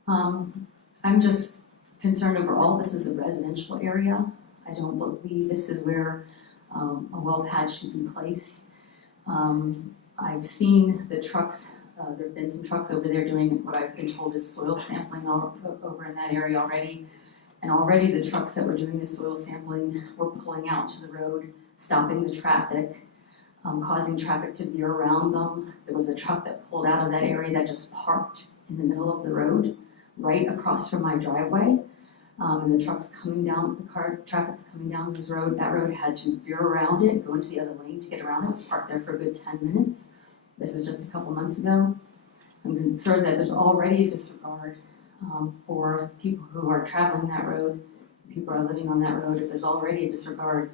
time? I'm just concerned overall. This is a residential area. I don't believe this is where a well pad should be placed. I've seen the trucks, there have been some trucks over there doing what I've been told is soil sampling over in that area already. And already the trucks that were doing the soil sampling were pulling out to the road, stopping the traffic, causing traffic to veer around them. There was a truck that pulled out of that area that just parked in the middle of the road, right across from my driveway. And the truck's coming down, traffic's coming down this road. That road had to veer around it, go into the other lane to get around it. It was parked there for a good 10 minutes. This was just a couple months ago. I'm concerned that there's already a disregard for people who are traveling that road, people who are living on that road. If there's already a disregard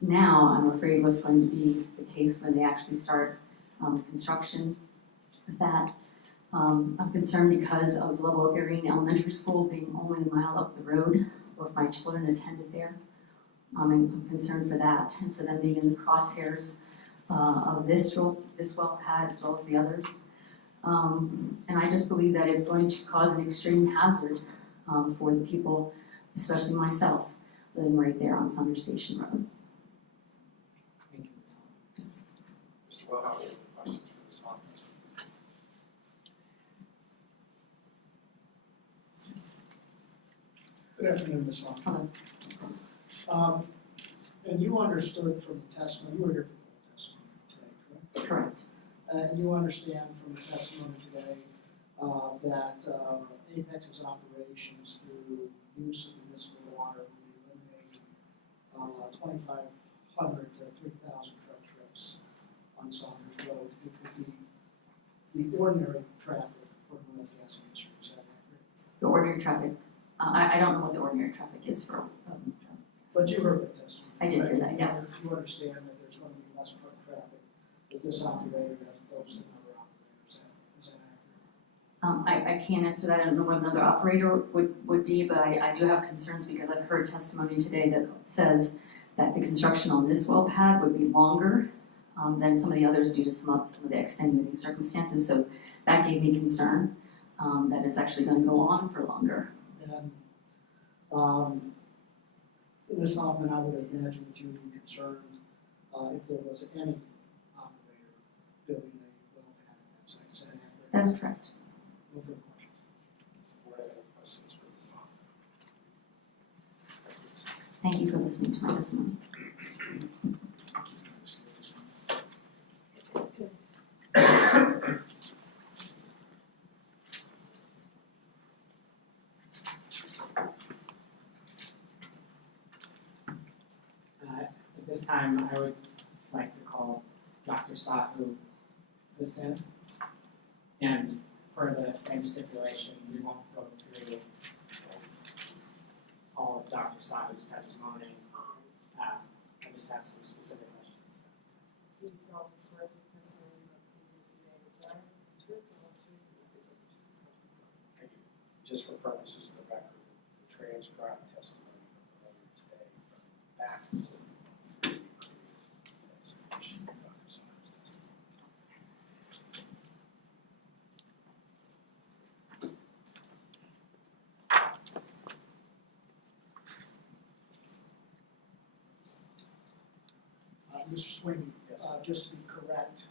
now, I'm afraid what's going to be the case when they actually start construction of that. I'm concerned because of Level Oak Area Elementary School being only a mile up the road. Both my children attended there. I'm concerned for that and for them being in the crosshairs of this well pad as well as the others. And I just believe that it's going to cause an extreme hazard for the people, especially myself, living right there on Summer Station Road. Thank you, Ms. Hoffman. Mr. Wilhelm, any questions for Ms. Hoffman? Good afternoon, Ms. Hoffman. And you understood from the testimony, you were here for the testimony today, correct? Correct. And you understand from the testimony today that Apex's operations through use of municipal water will be eliminating 2,500 to 3,000 truck trips on Saunders Road, which would be the ordinary traffic for the oil gas industry. Is that accurate? The ordinary traffic, I don't know what the ordinary traffic is for. But you heard the testimony. I did hear right? that, yes. You understand that there's going to be less truck traffic with this operator as opposed to another operator. Is that accurate? I can't answer that. I don't know what another operator would be, but I do have concerns because I've heard testimony today that says that the construction on this well pad would be longer than some of the others due to some of the extenuating circumstances. So that gave me concern that it's actually going to go on for longer. And Ms. Hoffman, I would imagine that you would be concerned if there was any operator building a well pad on that site. Is that accurate? That is correct. No further questions. Does the board have any questions for Ms. Hoffman? Thank you for listening to my testimony. At this time, I would like to call Dr. Sahu to the stand. And for the same stipulation, we won't go through all of Dr. Sahu's testimony. I just have some specific questions. Do you tell the story of the testimony about the today is right? Is the truth, the whole truth, and nothing but the truth? Just for purposes of the record, the transcribed testimony from earlier today from Backus. That's an issue with Dr. Saunders' testimony. Mr. Sweeney, Yes. just to be correct,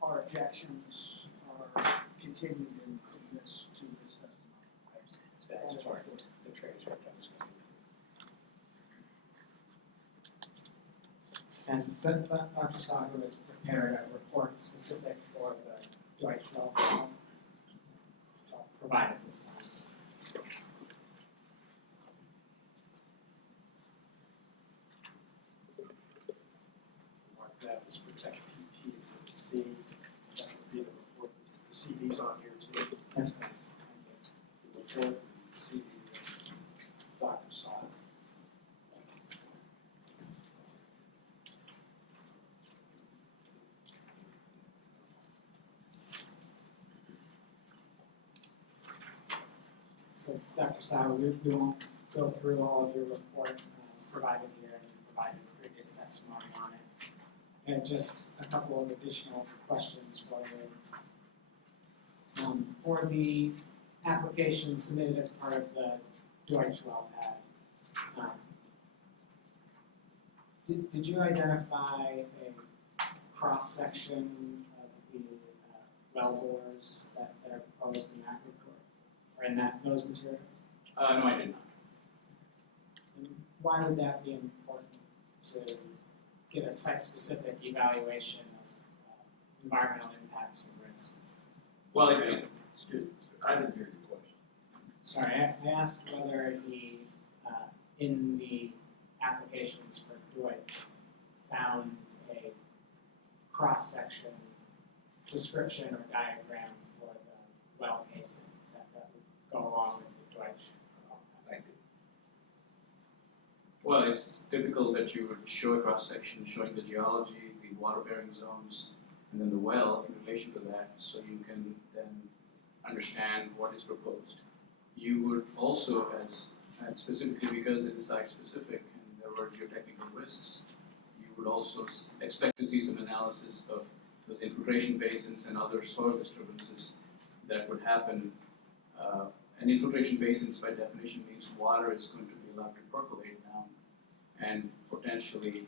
our objections are continued in this, to this testimony. That's right. The transcript of this one. And Dr. Sahu has prepared a report specific for the Deutsch well, which I'll provide at this time. Mark that as protect PT exhibit C. That would be the report. The CV's on here too. That's fine. The report and the CV of Dr. Saad. So Dr. Sahu, we won't go through all of your report. It's provided here and provided previous testimony on it. And just a couple of additional questions for you. For the application submitted as part of the Deutsch well pad, did you identify a cross-section of the well bores that are proposed in that report, or in those materials? No, I did not. And why would that be important to get a site-specific evaluation of environmental impacts and risk? Well, excuse me, I didn't hear your question. Sorry, I asked whether he, in the applications for Deutsch, found a cross-section description or diagram for the well casing that would go along with the Deutsch. Thank you. Well, it's typical that you would show a cross-section showing the geology, the water-bearing zones, and then the well in relation to that, so you can then understand what is proposed. You would also, and specifically because it is site-specific and there were geotechnical risks, you would also expect to see some analysis of those infiltration basins and other soil disturbances that would happen. And infiltration basins, by definition, means water is going to be allowed to percolate down and potentially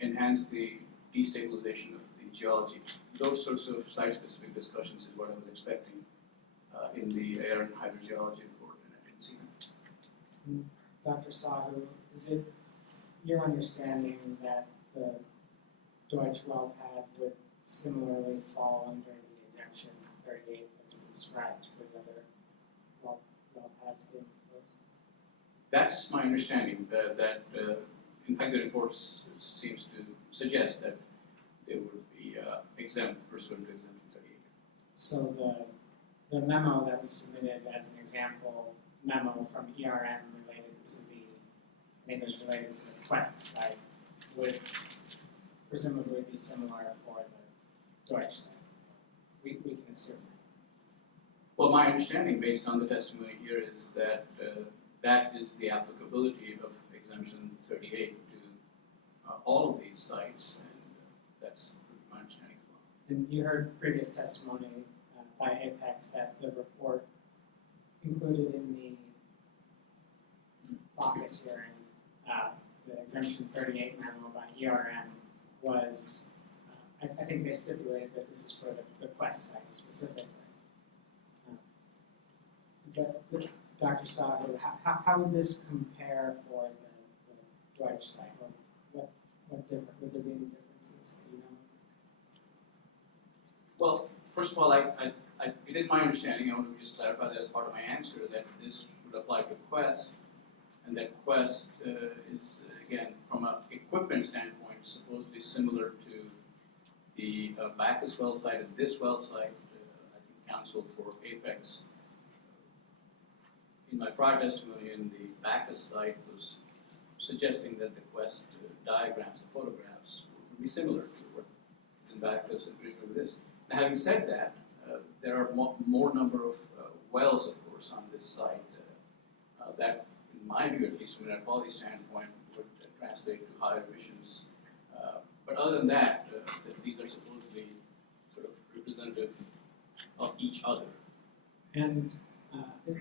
enhance the destabilization of the geology. Those sorts of site-specific discussions is what I was expecting in the air and hydrogeology report, and I didn't see them. Dr. Sahu, is it your understanding that the Deutsch well pad would similarly fall under the exemption 38 as described for the other well pads being proposed? That's my understanding, that in fact the report seems to suggest that they would be exempt pursuant to exemption 38. So the memo that was submitted as an example memo from ERM related to the, I think it was related to the Quest site, would presumably be similar for the Deutsch site. We can assume that. Well, my understanding based on the testimony here is that that is the applicability of exemption 38 to all of these sites, and that's my understanding as well. And you heard previous testimony by Apex that the report included in the Bacchus hearing, the exemption 38 memo by ERM was, I think they stipulated that this is for the Quest site specifically. But Dr. Sahu, how would this compare for the Deutsch site? What different, would there be any differences that you know? Well, first of all, it is my understanding, I want to just clarify that as part of my answer, that this would apply to Quest, and that Quest is, again, from an equipment standpoint, supposedly similar to the Bacchus well site and this well site. I think counsel for Apex, in my prior testimony in the Bacchus site, was suggesting that the Quest diagrams and photographs would be similar to what is in Bacchus and presumably this. Now, having said that, there are more number of wells, of course, on this site. that, in my view, at least from an air quality standpoint, would translate to higher emissions. But other than that, these are supposedly sort of representative of each other. And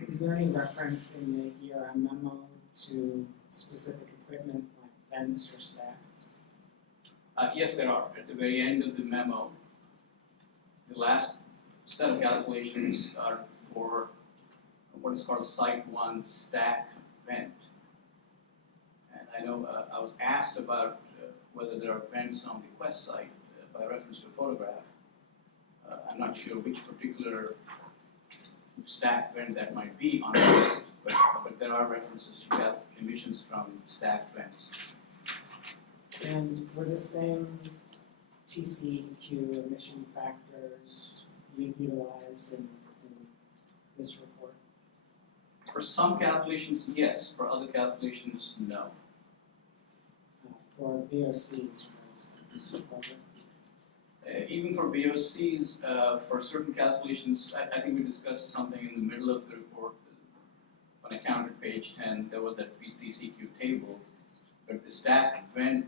is there any reference in the ERM memo to specific equipment like vents or stacks? Yes, there are. At the very end of the memo, the last set of calculations are for what is called Site 1 stack vent. And I know I was asked about whether there are vents on the west site by reference to a photograph. I'm not sure which particular stack vent that might be on the list, but there are references to emissions from stack vents. And were the same TCEQ emission factors utilized in this report? For some calculations, yes. For other calculations, no. For VOCs, for instance, was it? Even for VOCs, for certain calculations, I think we discussed something in the middle of the report. When I counted page 10, there was that TCEQ table. But the stack vent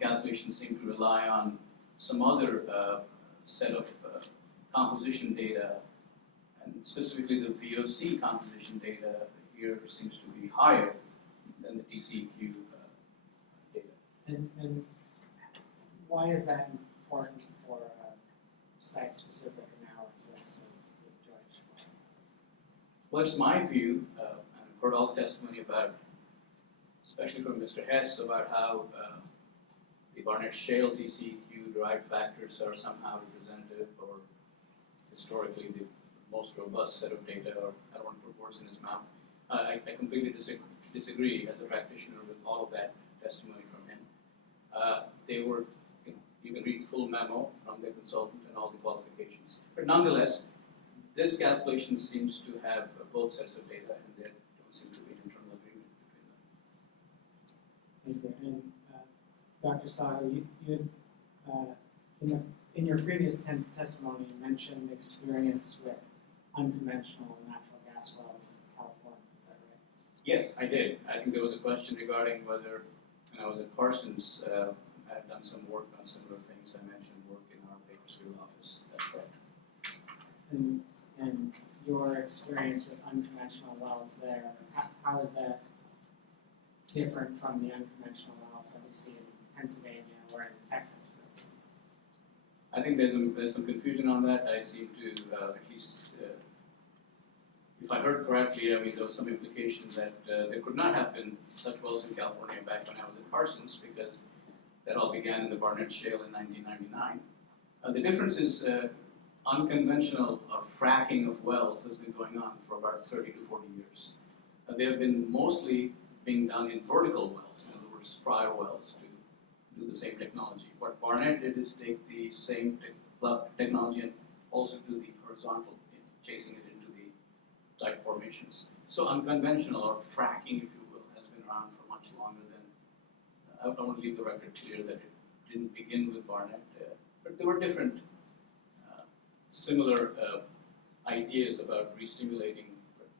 calculations seem to rely on some other set of composition data, and specifically the VOC composition data here seems to be higher than the TCEQ data. And why is that important for site-specific analysis of the Deutsch? Well, it's my view, and I've heard all the testimony about, especially from Mr. Hess, about how the Barnett Shale TCEQ derived factors are somehow representative or historically the most robust set of data, or I don't want to put words in his mouth. I completely disagree as a practitioner with all of that testimony from him. They were, you can read the full memo from the consultant and all the qualifications. But nonetheless, this calculation seems to have both sets of data, and there don't seem to be an internal agreement between them. Thank you. And Dr. Saho, in your previous testimony, you mentioned experience with unconventional natural gas wells in California. Is that right? Yes, I did. I think there was a question regarding whether, when I was at Parsons, I had done some work on similar things. I mentioned work in our Bakersfield office. That's correct. And your experience with unconventional wells there, how is that different from the unconventional wells that we see in Pennsylvania or in Texas, for instance? I think there's some confusion on that. I seem to, at least, if I heard correctly, I mean, there was some implication that there could not have been such wells in California back when I was at Parsons, because that all began in the Barnett Shale in 1999. The difference is unconventional fracking of wells has been going on for about 30 to 40 years. They have been mostly being done in vertical wells, in other words, prior wells, to do the same technology. What Barnett did is take the same technology and also do the horizontal, chasing it into the tight formations. So unconventional, or fracking, if you will, has been around for much longer than, I want to leave the record clear that it didn't begin with Barnett, but there were different similar ideas about re-stimulating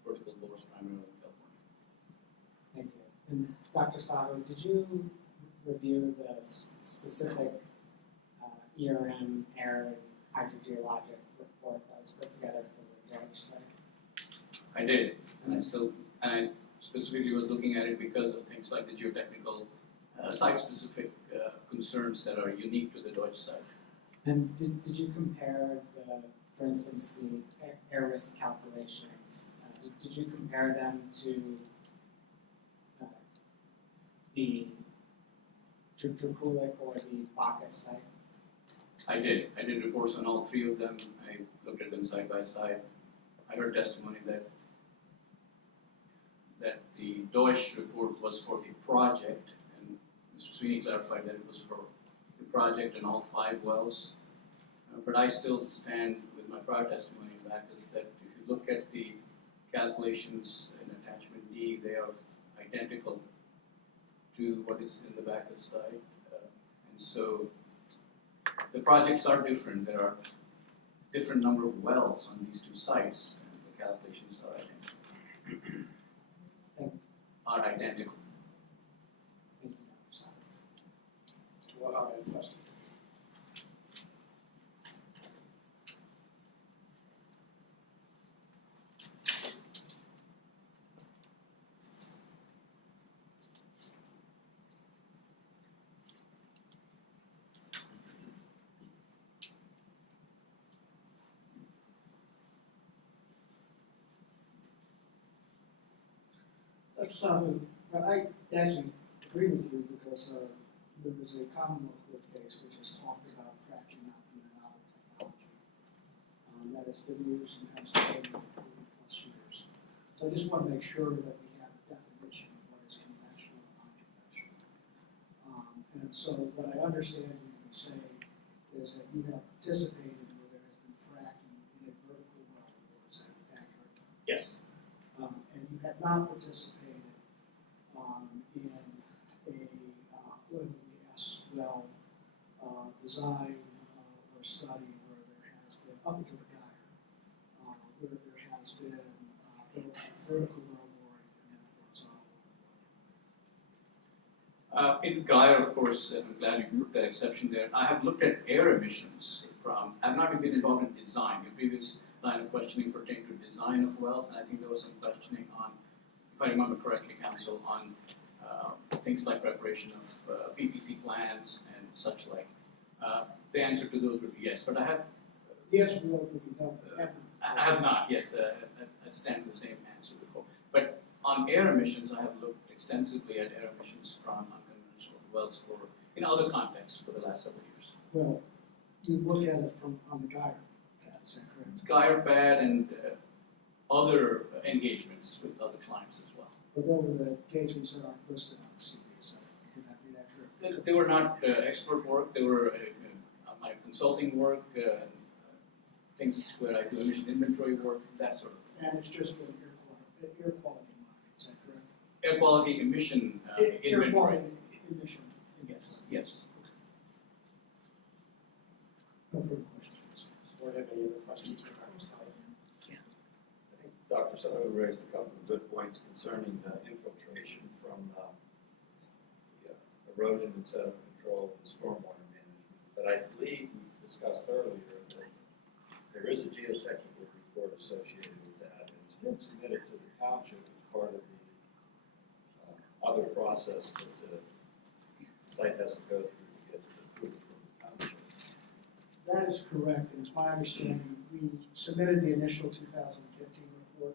vertical bores primarily in California. Thank you. And Dr. Saho, did you review the specific ERM air and hydrogeologic report that was put together for the Deutsch site? I did, and I specifically was looking at it because of things like the geotechnical site-specific concerns that are unique to the Deutsch site. And did you compare for instance, the air risk calculations? Did you compare them to the Draculic or the Bacchus site? I did. I did reports on all three of them. I looked at them side by side. I heard testimony that the Deutsch report was for the project, and Mr. Sweeney clarified that it was for the project and all 5 wells. But I still stand with my prior testimony in Bacchus that if you look at the calculations in attachment D, they are identical to what is in the Bacchus site. And so the projects are different. There are different number of wells on these 2 sites, and the calculations are identical. are identical. Thank you, Dr. Saab. Mr. Wilhelm, any questions? Dr. Saab, I actually agree with you because there was a Commonwealth Court case which has talked about fracking out in a novel technology that has been used in Pennsylvania for 40+ years. So I just want to make sure that we have a definition of what is conventional and unconventional. And so what I understand you to be saying is that you have participated where there has been fracking in a vertical well, or is that accurate? Yes. And you have not participated in a oil and gas well design or study where there has been, up until the Geiger, where there has been vertical well boring and then horizontal well boring. In Gaia, of course, I'm glad you put that exception there. I have looked at air emissions from, I've not been involved in design. The previous line of questioning pertained to design of wells, and I think there was some questioning on, if I remember correctly, Council, on things like preparation of PPC plans and such like. The answer to those would be yes, but I have. The answer to that would be no. I have not, yes, I stand with the same answer before. But on air emissions, I have looked extensively at air emissions from unconventional wells for, in other contexts for the last several years. Well, you look at it from on the Geiger pad, is that correct? Geiger pad and other engagements with other clients as well. But those were the engagements that aren't listed on the CV, is that, would that be accurate? They were not expert work, they were my consulting work, things where I do emission inventory work, that sort of thing. And it's just for air quality monitoring, is that correct? Air quality emission Air inventory. quality emission. Yes, yes. No further questions. Does the board have any other questions for Dr. Saab? I think Dr. Saab raised a couple of good points concerning the infiltration from the erosion and sediment control and stormwater management. But I believe we discussed earlier that there is a geotechnical report associated with that, and it's been submitted to the township as part of the other process that the site has to go through to get approval from the township. That is correct, and it's my understanding, we submitted the initial 2015 report.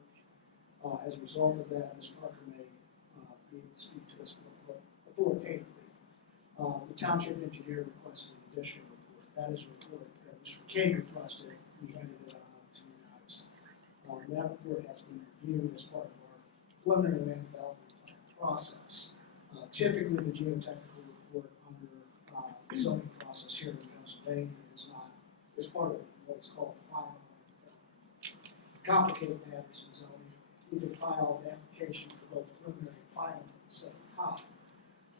As a result of that, Ms. Parker may be able to speak to this authoritatively. The township engineer requested an additional report. That is a report that Mr. King requested. We handed it on to you guys. That report has been reviewed as part of our preliminary land development plan process. Typically, the geotechnical report under the zoning process here in Pennsylvania is part of what is called the final land development. Complicated matters in zoning, you can file an application for both preliminary and final at the same time.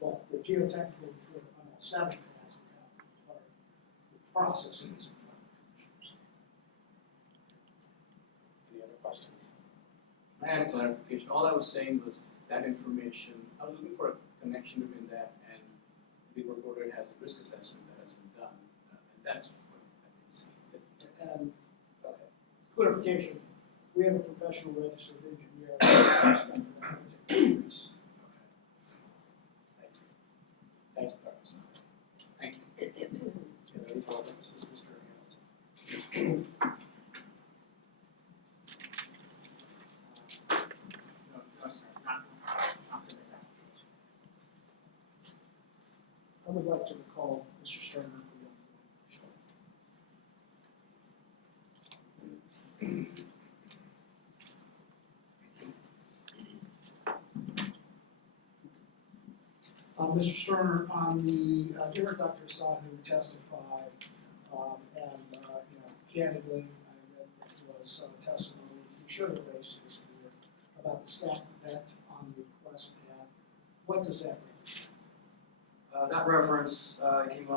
But the geotechnical report on all 7 pads would have to be part of the process of this in front of the commissioners. Any other questions? I have clarification. All I was saying was that information, I was looking for a connection between that and the reporter has a risk assessment that has been done. And that's what I didn't see. And clarification, we have a professional registered engineer that spent that particular piece. Okay. Thank you, Dr. Saab. Thank you. Do you have any more witnesses, Mr. Hamilton? No, sir, not for this application. I would like to recall Mr. Sterner for one Mr. Sterner, on the Dr. Saab who testified, and candidly, I read that was testimony he should have raised to this board about the stack event on the west pad. What does that represent? That reference came